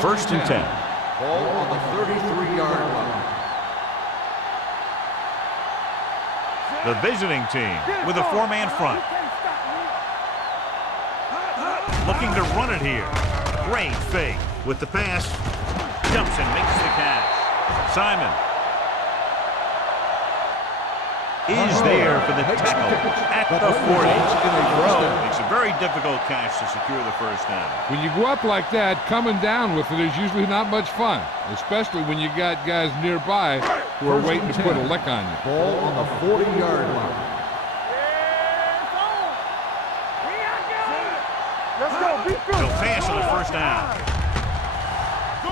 First and 10. Ball on the 33-yard line. The visiting team with a 4-man front. Looking to run it here. Great fake with the pass. Jumps and makes the catch. Simon is there for the tackle at the 40. Makes a very difficult catch to secure the first down. When you go up like that, coming down with it is usually not much fun, especially when you got guys nearby who are waiting to put a lick on you. Ball on the 40-yard line. Let's go. He'll pass on the first down.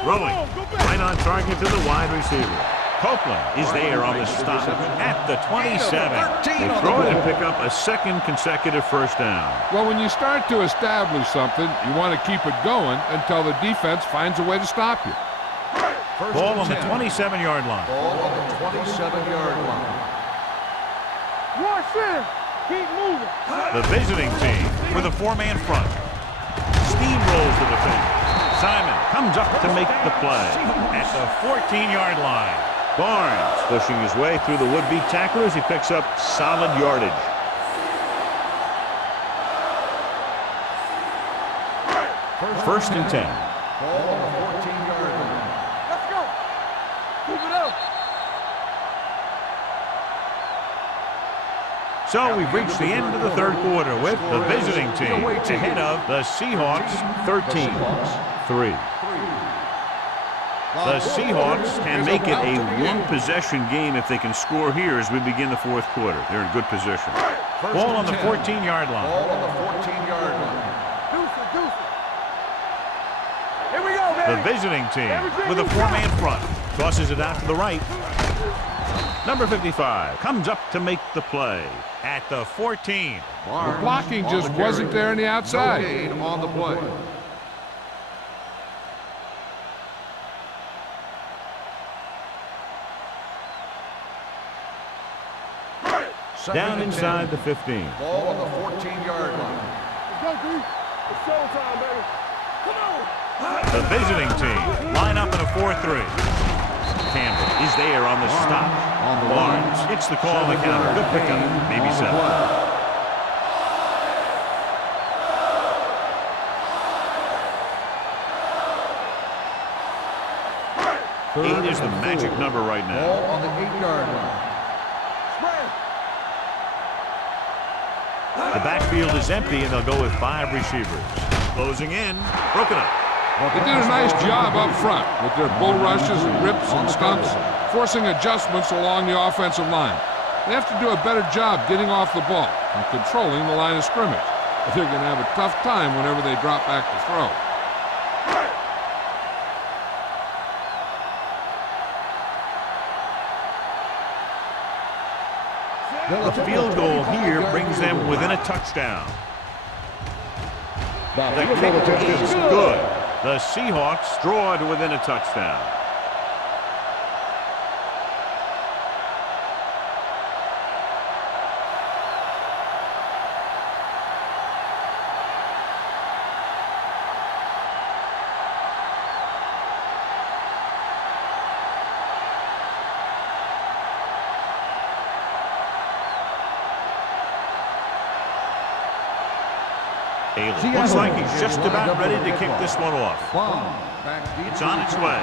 Rolling right on target to the wide receiver. Copeland is there on the stop at the 27. They throw it and pick up a second consecutive first down. Well, when you start to establish something, you want to keep it going until the defense finds a way to stop you. Ball on the 27-yard line. Ball on the 27-yard line. Watch this. Keep moving. The visiting team with a 4-man front. Steamrolls the defense. Simon comes up to make the play at the 14-yard line. Barnes pushing his way through the would-be tacklers. He picks up solid yardage. First and 10. Ball on the 14-yard line. Let's go. Keep it up. So we've reached the end of the third quarter with the visiting team ahead of the Seahawks 13-3. The Seahawks can make it a one-possession game if they can score here as we begin the fourth quarter. They're in good position. Ball on the 14-yard line. Ball on the 14-yard line. Here we go, baby. The visiting team with a four-man front. Tosses it out to the right. Number 55 comes up to make the play at the 14. The blocking just wasn't there on the outside. No gain on the play. Down inside the 15. Ball on the 14-yard line. Let's go, D. It's showtime, baby. Come on. The visiting team line up in a 4-3. Campbell is there on the stop. On the Barnes gets the call on the counter. Good pickup. Maybe 7. 8 is the magic number right now. Ball on the 8-yard line. The backfield is empty, and they'll go with 5 receivers. Closing in. Broken up. They did a nice job up front with their bull rushes and rips and stunts, forcing adjustments along the offensive line. They have to do a better job getting off the ball and controlling the line of scrimmage. They're going to have a tough time whenever they drop back to throw. The field goal here brings them within a touchdown. The kick is good. The Seahawks draw to within a touchdown. Looks like he's just about ready to kick this one off. It's on its way.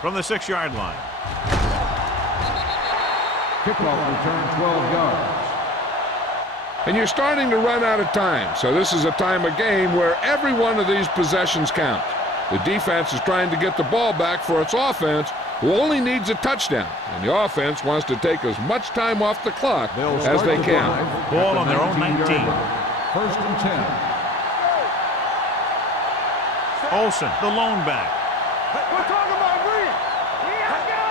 From the 6-yard line. Kickoff return 12 yards. And you're starting to run out of time, so this is a time of game where every one of these possessions count. The defense is trying to get the ball back for its offense, who only needs a touchdown, and the offense wants to take as much time off the clock as they can. Ball on their own 19. First and 10. Olsen, the lone back. We're talking about green. Here we go.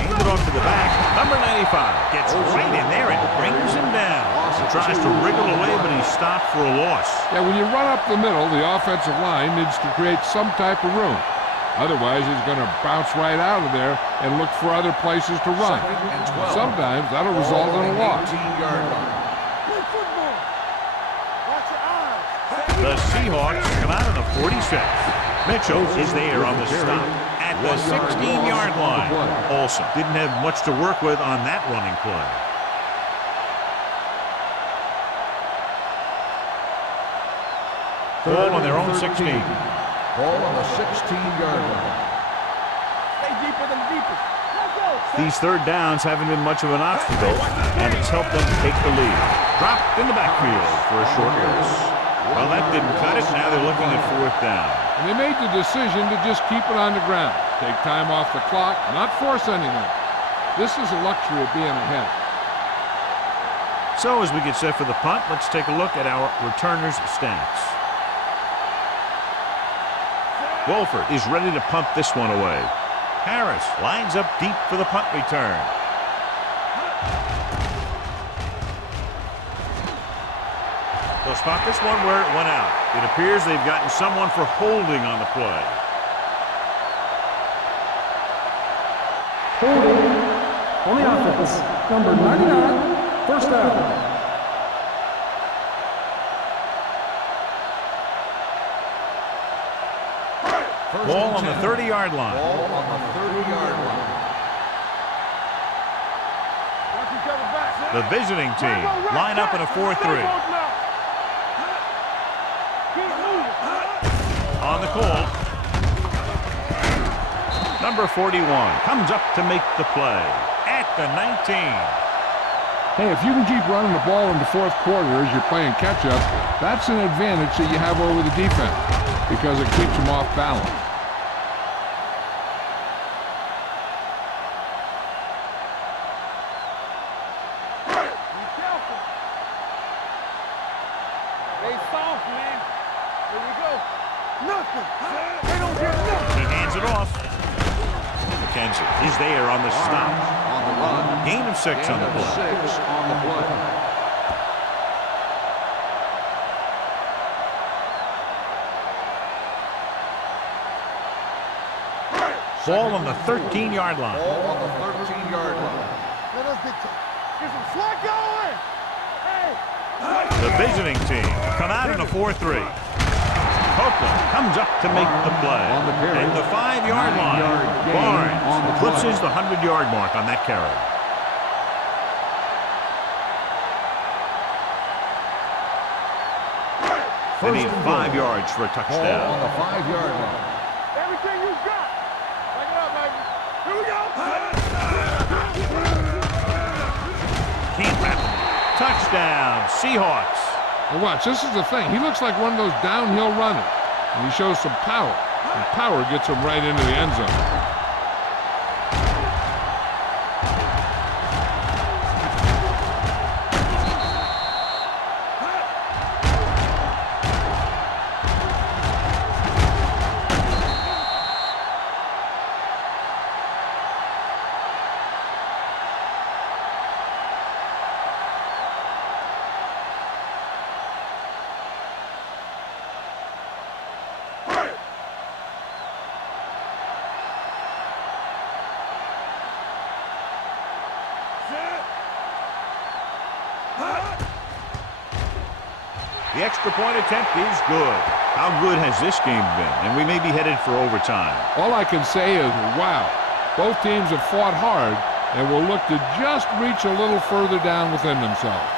Hands it off to the back. Number 95 gets right in there and brings him down. He tries to wriggle away, but he's stopped for a loss. Yeah, when you run up the middle, the offensive line needs to create some type of room. Otherwise, he's going to bounce right out of there and look for other places to run. Sometimes that'll result in a loss. The Seahawks come out of the 46. Mitchell is there on the stop at the 16-yard line. Olsen didn't have much to work with on that running play. Ball on their own 16. Ball on the 16-yard line. Stay deeper than deepest. Let's go. These third downs haven't been much of an obstacle, and it's helped them take the lead. Dropped in the backfield for a short loss. Well, that didn't cut it. Now they're looking at 4th down. And they made the decision to just keep it on the ground. Take time off the clock, not force anything. This is a luxury of being ahead. So as we get set for the punt, let's take a look at our returners' stats. Wolford is ready to punt this one away. Harris lines up deep for the punt return. They'll spot this one where it went out. It appears they've gotten someone for holding on the play. Holding on the offense. Number 99, first down. Ball on the 30-yard line. Ball on the 30-yard line. The visiting team line up in a 4-3. On the call. Number 41 comes up to make the play at the 19. Hey, if you can keep running the ball in the fourth quarter as you're playing catch-up, that's an advantage that you have over the defense because it keeps them off balance. They soft, man. Here we go. Nothing. They don't get nothing. He hands it off. McKenzie is there on the stop. On the run. Gain of 6 on the play. 6 on the play. Ball on the 13-yard line. Ball on the 13-yard line. Let us get some slack going. Hey. The visiting team come out in a 4-3. Copeland comes up to make the play. On the carry. At the 5-yard line, 9-yard gain Barnes on the eclipses play. the 100-yard mark on that carry. They need 5 yards for a Ball on touchdown. the 5-yard line. Everything you got. Back it up, baby. Here we go. Can't wrap it. Touchdown, Seahawks. Well, watch, this is the thing. He looks like one of those downhill runners, and he shows some power. And power gets him right into the end zone. The extra point attempt is good. How good has this game been? And we may be headed for overtime. All I can say is, wow, both teams have fought hard and will look to just reach a little further down within themselves.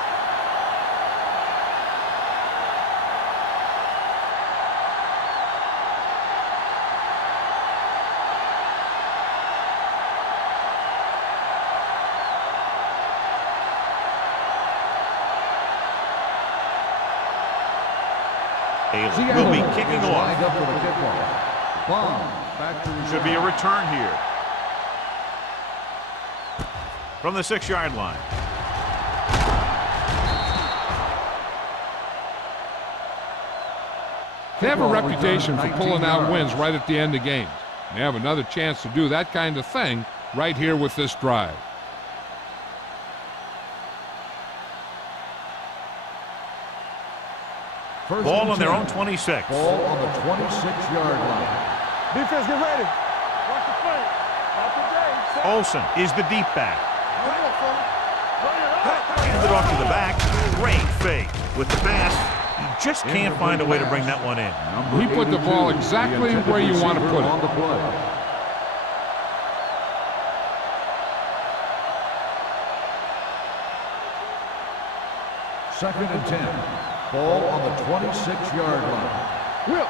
Haley will be kicking off. Lined up for the kickoff. Bond back to Should be a return here. From the 6-yard line. They have a reputation for pulling out wins right at the end of games. They have another chance to do that kind of thing right here with this drive. Ball on their own 26. Ball on the 26-yard line. Defense, get ready. Watch the play. Not today. Olsen is the deep back. Run it up, fella. Run it up. Handed off to the back. Great fake with the pass. He just can't find a way to bring that one in. He put the ball exactly where you want to put it. On the play. Second and 10. Ball on the 26-yard line. Will.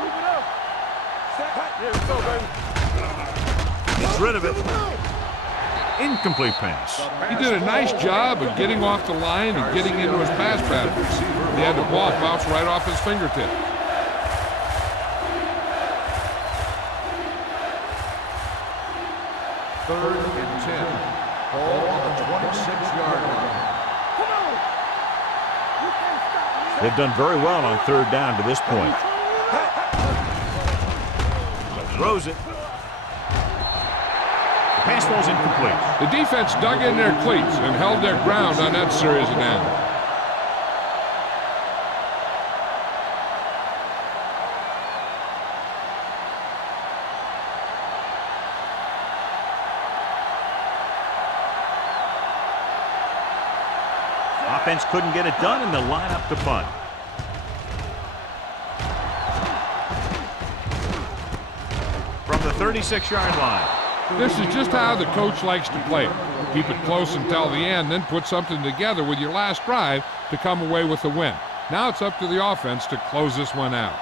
Keep it up. Here we go, baby. Gets rid of it. Incomplete pass. He did a nice job of getting off the line and getting into his pass pattern. He had the ball bounce right off his fingertip. Third and 10. Ball on the 26-yard line. Come on. You can't stop me. They've done very well on third down to this point. Throws it. The pass ball's incomplete. The defense dug in their cleats and held their ground on that series of downs. Offense couldn't get it done, and they'll line up to punt. From the 36-yard line. This is just how the coach likes to play it. Keep it close until the end, then put something together with your last drive to come away with the win. Now it's up to the offense to close this one out.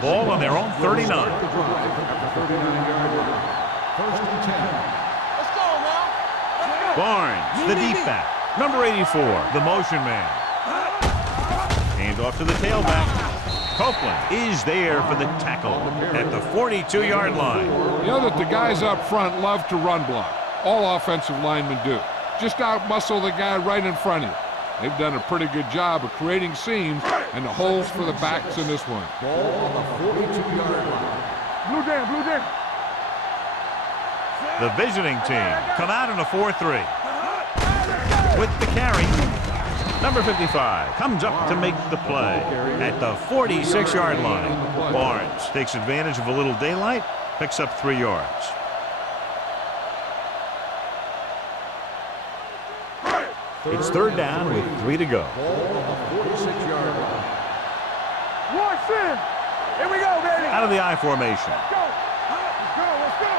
Ball on their own 39. Start the drive at the 39-yard line. First and 10. Let's go now. Let's go. Barnes, the deep back. Number 84, the motion man. Hand off to the tailback. Copeland is there for the tackle at the 42-yard line. You know that the guys up front love to run block. All offensive linemen do. Just out-muscle the guy right in front of you. They've done a pretty good job of creating seams and the holes for the backs in this one. Ball on the 42-yard line. Blue down, blue down. The visiting team come out in a 4-3. With the carry, number 55 comes up to make the play at the 46-yard line. Barnes takes advantage of a little daylight, picks up 3 yards. It's third down with 3 to go. Ball on the 46-yard line. Watch in. Here we go, baby. Out of the I formation. Let's go. Let's go. Let's go.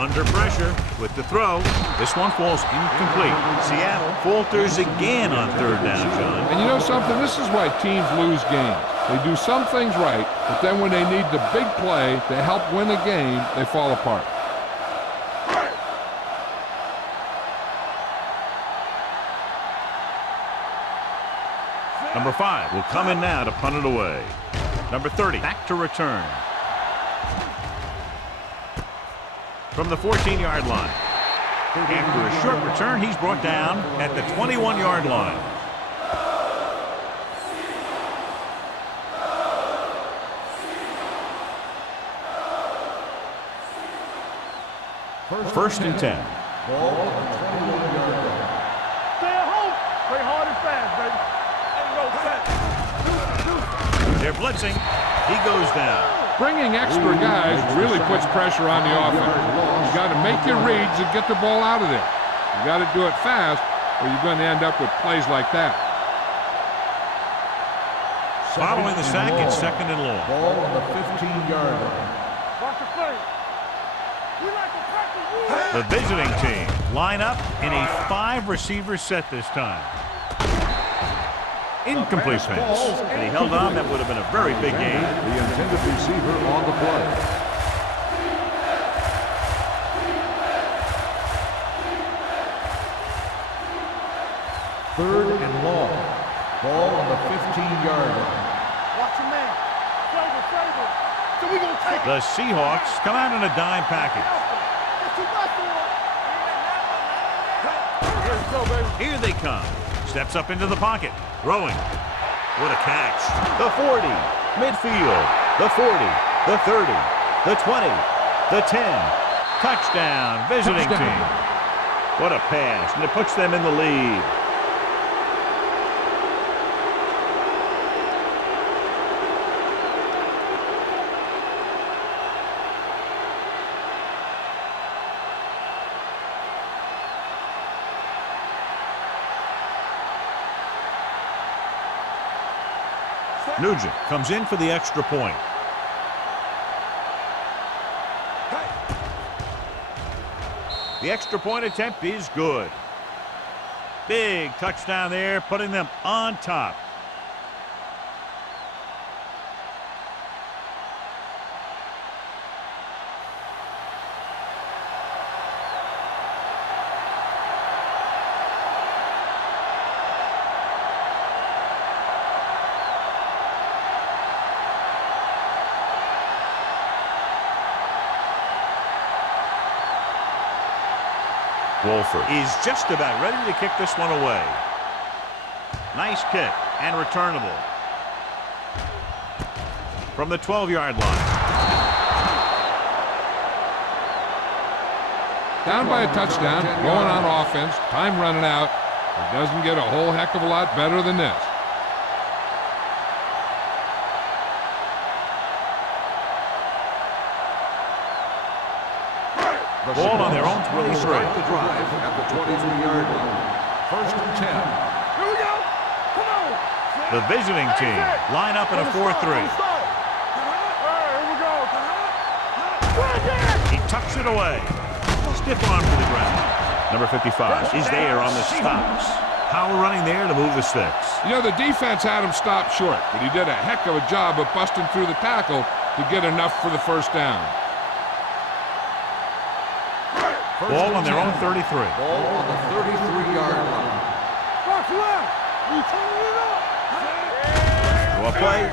Under pressure with the throw. This one falls incomplete. Seattle falters again on third down, John. And you know something? This is why teams lose games. They do some things right, but then when they need the big play to help win a game, they fall apart. Number 5 will come in now to punt it away. Number 30 back to return. From the 14-yard line. After a short return, he's brought down at the 21-yard line. First and 10. Ball on the 21-yard line. Stay at home. Play hard and fast, baby. Ain't no set. They're blitzing. He goes down. Bringing extra guys really puts pressure on the offense. You got to make your reads and get the ball out of there. You got to do it fast, or you're going to end up with plays like that. Following the sack, it's second and long. Ball on the 15-yard line. Watch the play. We like to practice. The visiting team line up in a 5-receiver set this time. Incomplete pass. And he held on. That would have been a very big gain. The intended receiver on the play. Third and long. Ball on the 15-yard line. Watch your man. Save it. So we gonna take it. The Seahawks come out in a dime package. That's too much for him. Here we go, baby. Here they come. Steps up into the pocket. Throwing. What a catch. The 40. Midfield. The 40. The 30. The 20. The 10. Touchdown. Visiting team. What a pass. And it puts them in the lead. Nugent comes in for the extra point. The extra point attempt is good. Big touchdown there, putting them on top. Wolford is just about ready to kick this one away. Nice kick and returnable. From the 12-yard line. Down by a touchdown, going on offense, time running out. It doesn't get a whole heck of a lot better than this. Ball on their own 23. Start the drive at the 23-yard line. First and 10. Here we go. Come on. The visiting team line up in a 4-3. All right, here we go. He tucks it away. Stiff arm to the ground. Number 55 is there on the stops. Power running there to move the sticks. You know, the defense had him stopped short, but he did a heck of a job of busting through the tackle to get enough for the first down. Ball on their own 33. Ball on the 33-yard line. Watch left. You turn it up. Well play.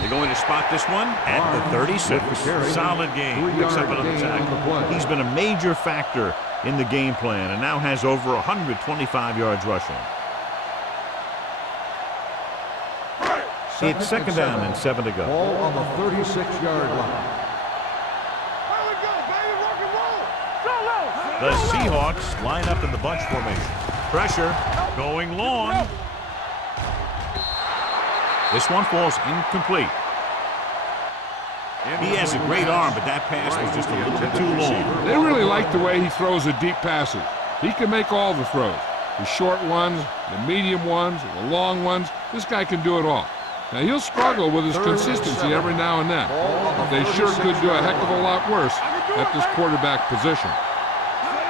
They're going to spot this one at the 36. Solid game. Picks up another tackle. He's been a major factor in the game plan and now has over 125 yards rushing. It's second down and 7 to go. Ball on the 36-yard line. There we go, baby. Rock and roll. Go low. The Seahawks line up in the bunch formation. Pressure going long. This one falls incomplete. He has a great arm, but that pass was just a little bit too long. They really like the way he throws the deep passes. He can make all the throws. The short ones, the medium ones, the long ones. This guy can do it all. Now, he'll struggle with his consistency every now and then, but they sure could do a heck of a lot worse at this quarterback position.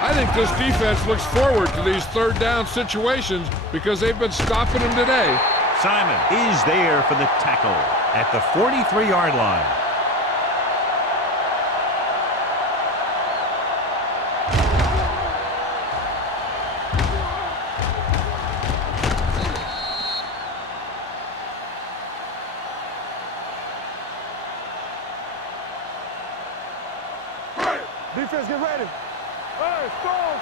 I think this defense looks forward to these third down situations because they've been stopping them today. Simon is there for the tackle at the 43-yard line. Defense, get ready. Hey, score.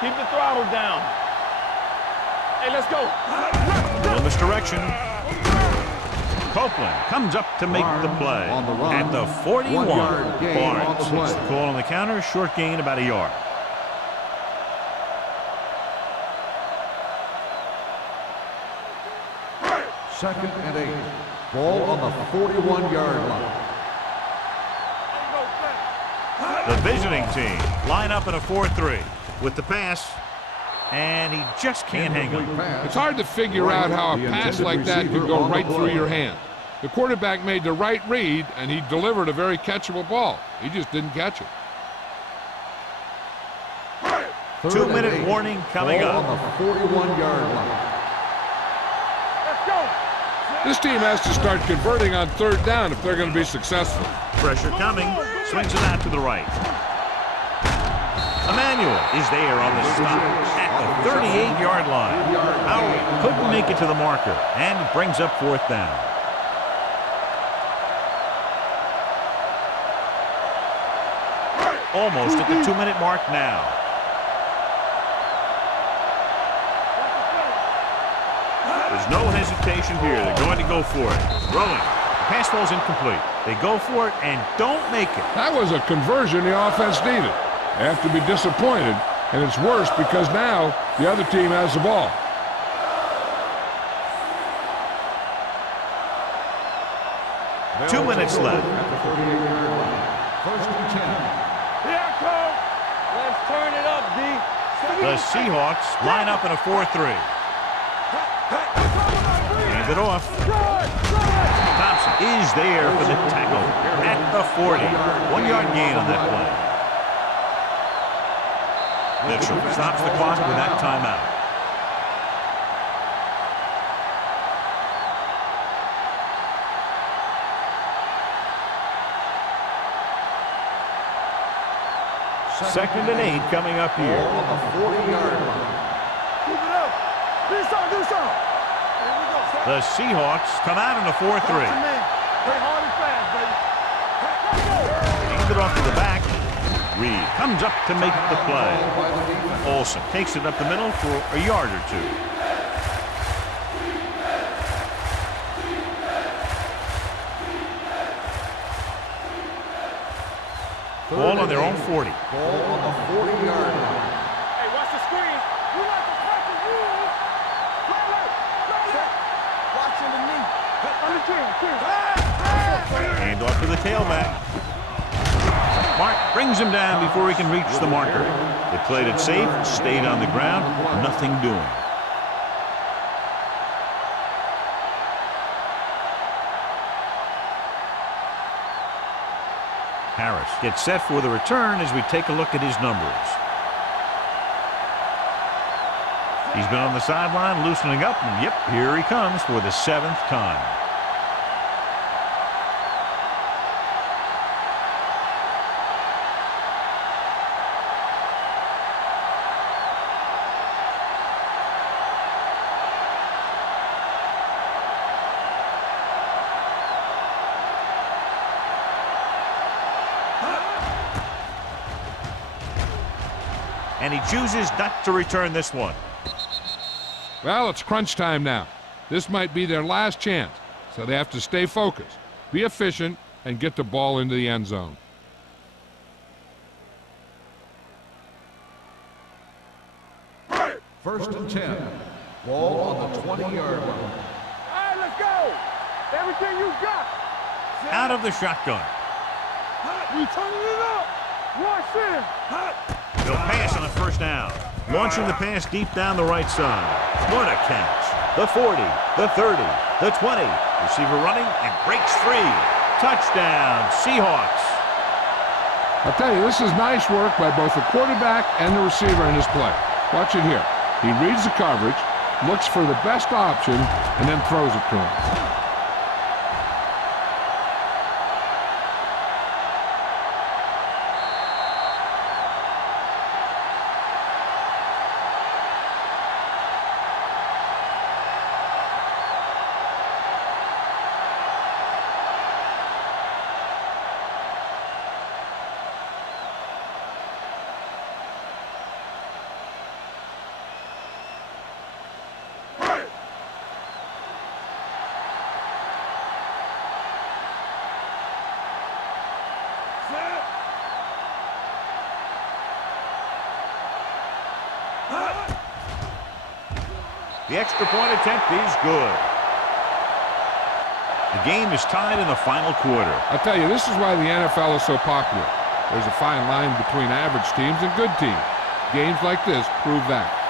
Keep the throttle down. Hey, let's go. In this direction. Copeland comes up to make the play at the 41. Barnes takes the call on the counter. Short gain, about a yard. Second and 8. Ball on the 41-yard line. The visiting team line up in a 4-3 with the pass, and he just can't hang on. It's hard to figure out how a pass like that could go right through your hand. The quarterback made the right read, and he delivered a very catchable ball. He just didn't catch it. 2-minute warning coming up. On the 41-yard line. Let's go. This team has to start converting on third down if they're going to be successful. Pressure coming. Swings it out to the right. Emmanuel is there on the stop at the 38-yard line. Howard couldn't make it to the marker, and it brings up fourth down. Almost at the 2-minute mark now. There's no hesitation here. They're going to go for it. Throwing. The pass falls incomplete. They go for it and don't make it. That was a conversion the offense needed. They have to be disappointed, and it's worse because now the other team has the ball. They'll 2 minutes left. At the 38-yard line. First and 10. Here I come. Let's turn it up, D. The Seahawks line up in a 4-3. Hand it off. Thompson is there for the tackle at the 40. 1-yard gain on that play. Mitchell stops the clock with that timeout. Second and 8 coming up here. Ball on the 40-yard line. Keep it up. Do something. Here we go. The Seahawks come out in a 4-3. Play hard and fast, baby. Hands it off to the back. Reed comes up to make the play. By the defense. Olsen takes it up the middle for a yard or two. Ball on their own 40. Ball on the 40-yard line. Hey, watch the screen. You like the pressure rules. Watching the knee. Hand off to the tailback. Mark brings him down before he can reach the marker. They played it safe, stayed on the ground, nothing doing. Harris gets set for the return as we take a look at his numbers. He's been on the sideline loosening up, and yep, here he comes for the 7th time. And he chooses not to return this one. Well, it's crunch time now. This might be their last chance, so they have to stay focused, be efficient, and get the ball into the end zone. First and 10. Ball on the 20-yard line. All right, let's go. Everything you got. Out of the shotgun. We turning it up. Watch in. They'll pass on the first down. Launching the pass deep down the right side. What a catch. The 40, the 30, the 20. Receiver running and breaks free. Touchdown, Seahawks. I'll tell you, this is nice work by both the quarterback and the receiver in this play. Watch it here. He reads the coverage, looks for the best option, and then throws it to him. The extra point attempt is good. The game is tied in the final quarter. I'll tell you, this is why the NFL is so popular. There's a fine line between average teams and good teams. Games like this prove that.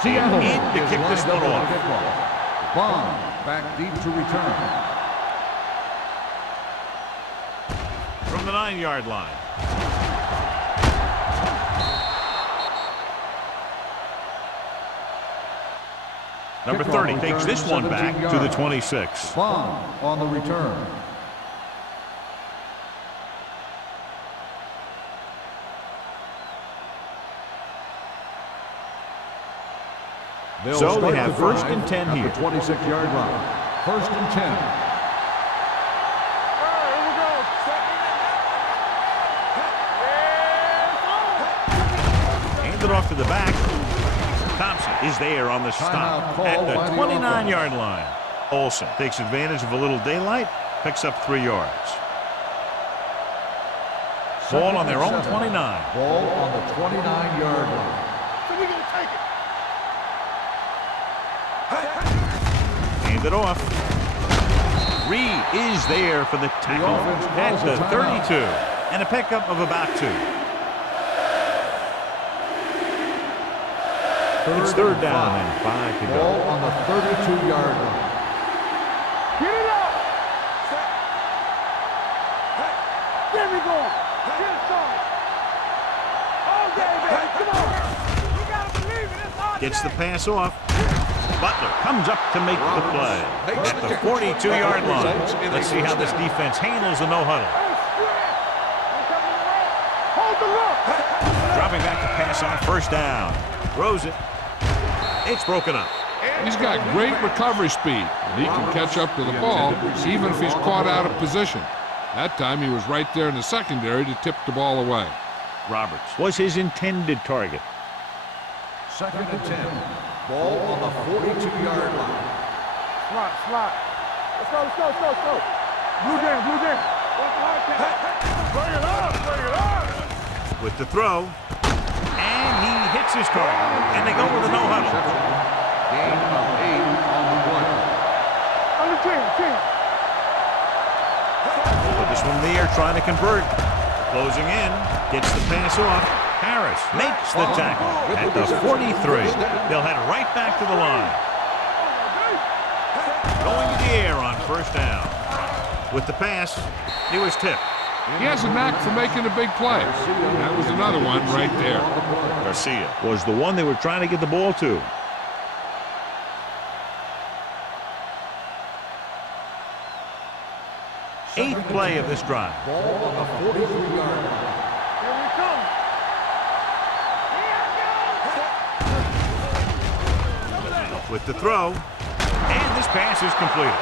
Seattle in to kick this one off. Bond back deep to return. From the 9-yard line. Number 30 takes this one back to the 26. Bond on the return. So they have first and 10 here. At the 26-yard line. First and 10. Hand it off to the back. Thompson is there on the stop at the 29-yard line. Olsen takes advantage of a little daylight, picks up 3 yards. Ball on their own 29. Ball on the 29-yard line. So we're going to take it. Hand it off. Reed is there for the tackle at the 32. And a pickup of about 2. It's third down and 5 to go. Ball on the 32-yard line. Get it up. Get me going. Get it started. All day, baby. Come on. You got to believe it. It's all Gets the pass off. Butler comes up to make the play at the 42-yard line. Let's see how this defense handles the no-huddle. Hold the look. Dropping back to pass on first down. Throws it. It's broken up. He's got great recovery speed, and he can catch up to the ball even if he's caught out of position. That time he was right there in the secondary to tip the ball away. Roberts was his intended target. Second and 10. Ball on the 42-yard line. Slot. Let's go. Blue down. Bring it up. With the throw. And he hits his target. And they go with a no-huddle. Gain of 8 on the play. On the 10. Put this one in the air, trying to convert. Closing in. Gets the pass off. Harris makes the tackle at the 43. They'll head right back to the line. Going to the air on first down. With the pass, he was tipped. He has a knack for making a big play. That was another one right there. Garcia was the one they were trying to get the ball to. Eighth play of this drive. Ball on the 43-yard line. Here we come. With the throw, and this pass is completed.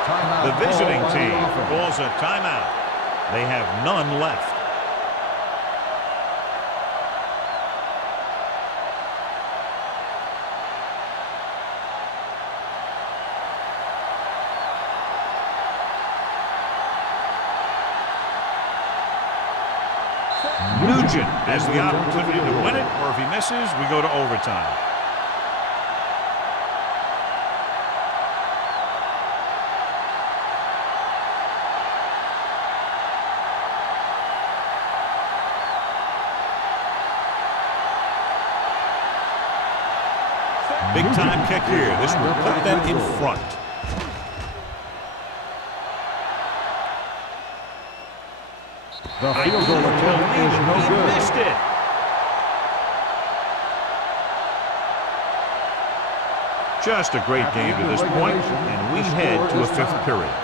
The visiting team calls a timeout. They have none left. Nugent has the opportunity to win it, or if he misses, we go to overtime. Big time kick here. This will put them in front. The field goal attempt is no He good. missed it. Just a great game to this point, and we head to a fifth period.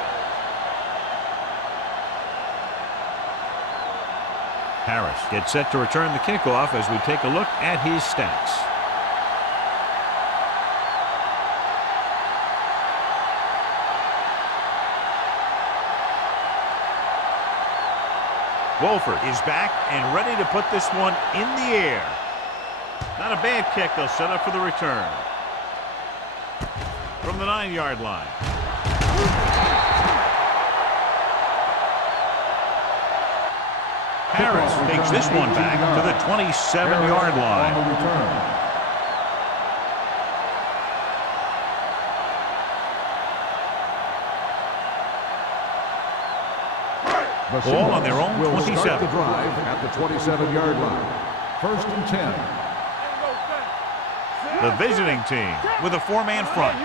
Harris gets set to return the kickoff as we take a look at his stats. Wolford is back and ready to put this one in the air. Not a bad kick. They'll set up for the return. From the 9-yard line. Harris takes this one back to the 27-yard line. Ball on their own 27. Start the drive at the 27-yard line. First and 10. The visiting team with a 4-man front.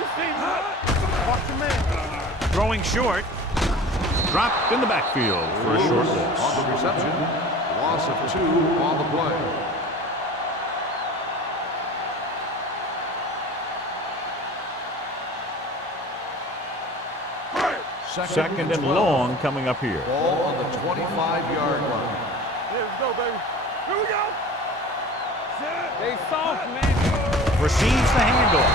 Throwing short. Dropped in the backfield for a short loss. On the reception, loss of 2 on the play. Second and long coming up here. Ball on the 25-yard line. Here we go, baby. Here we go. They soft, man. Receives the handoff.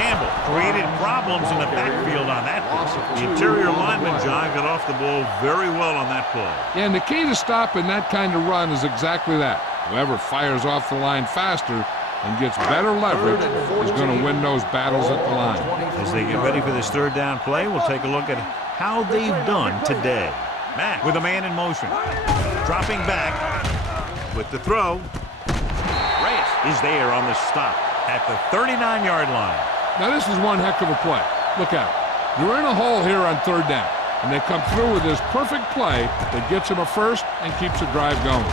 Campbell created problems in the backfield on that play. The interior lineman, John, got off the ball very well on that play. Yeah, and the key to stopping that kind of run is exactly that. Whoever fires off the line faster and gets better leverage is going to win those battles at the line. As they get ready for this third down play, we'll take a look at how they've done today. Mack with a man in motion. Dropping back with the throw. Reyes is there on the stop at the 39-yard line. Now this is one heck of a play. Look out. You're in a hole here on third down, and they come through with this perfect play that gets them a first and keeps the drive going.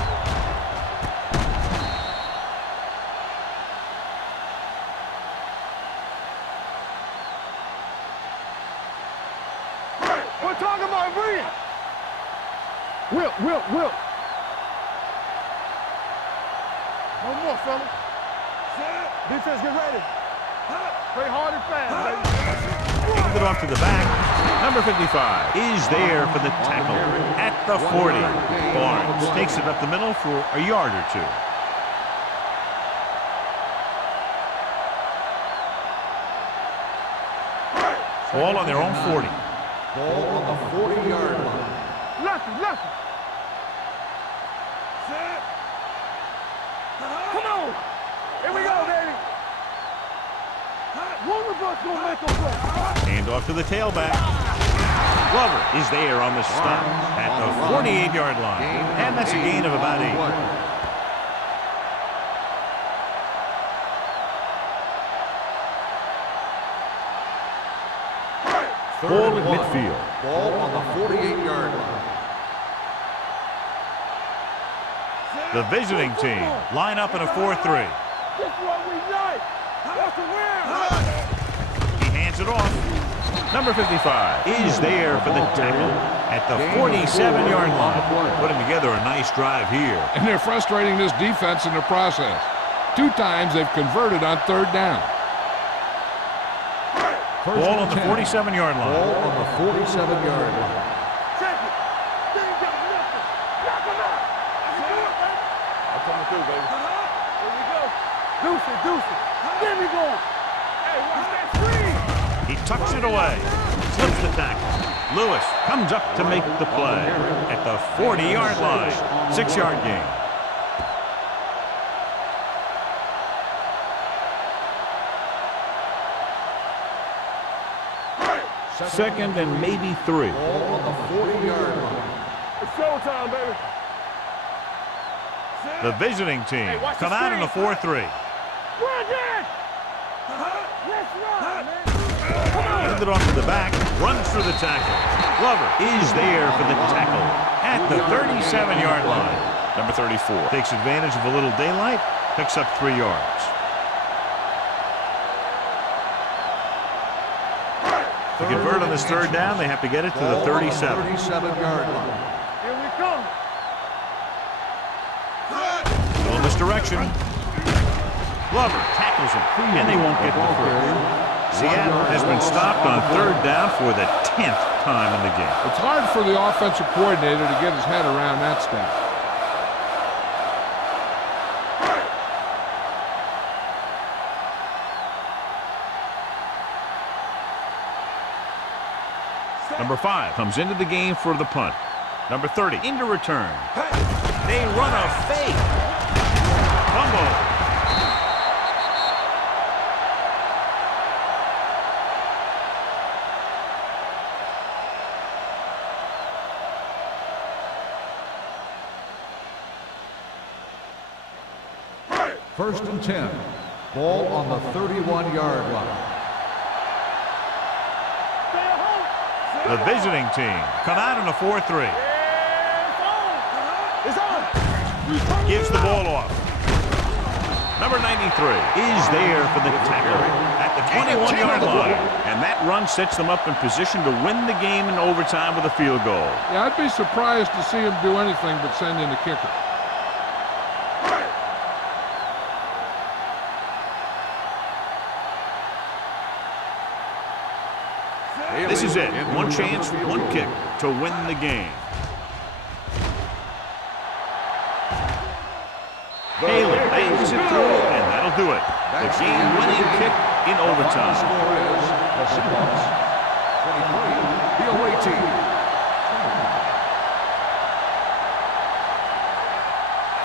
We're talking about brilliant. Whip. One more, fella. Defense, get ready. Play hard and fast, baby. Hand it off to the back. Number 55 is there for the tackle at the 40. Barnes takes it up the middle for a yard or two. All on their own 40. Ball on the 40-yard line. Lefty. Come on. Here we go, baby. One of us gonna make a play. Hand off to the tailback. Glover is there on the stop at the 48-yard line. And that's a gain of about 8. Ball at midfield. Ball on the 48-yard line. The visiting team line up in a 4-3. This is what we like. That's the win. He hands it off. Number 55 is there for the tackle at the 47-yard line. Putting together a nice drive here. And they're frustrating this defense in the process. 2 times they've converted on 3rd down. Ball on the 47-yard line. Ball on the 47-yard line. Check it. They ain't got nothing. Knock him out. You do it, baby. I'm coming through, baby. Here we go. Deuce it, deuce it. There we go. Hey, watch that screen. He tucks it away. Slips the tackle. Lewis comes up to make the play at the 40-yard line. 6-yard gain. Second and maybe 3. Ball on the 40-yard line. It's showtime, baby. The visiting team come out in a 4-3. Run, Dad. Let's run, man. Come on. Hands it off to the back. Runs through the tackle. Glover is there for the tackle at the 37-yard line. Number 34 takes advantage of a little daylight. Picks up 3 yards. To convert on this 3rd down, they have to get it to the 37. 37-yard line. Here we come. Still in this direction. Glover tackles him, and they won't get the first. Seattle has been stopped on 3rd down for the 10th time in the game. It's hard for the offensive coordinator to get his head around that stat. Number 5 comes into the game for the punt. Number 30 into return. They run a fake. Fumble. First and 10. Ball on the 31-yard line. The visiting team come out in a 4-3. It's on. Gives the ball off. Number 93 is there for the tackle at the 21-yard line. And that run sets them up in position to win the game in overtime with a field goal. Yeah, I'd be surprised to see him do anything but send in a kicker. This is it. One chance, one kick to win the game. Haley bangs it through, and that'll do it. The game-winning kick in The overtime. score is the Seahawks 23, the away team.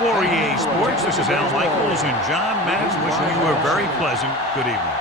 For EA Sports, this is Al Michaels and John Maddox wishing you a very pleasant good evening.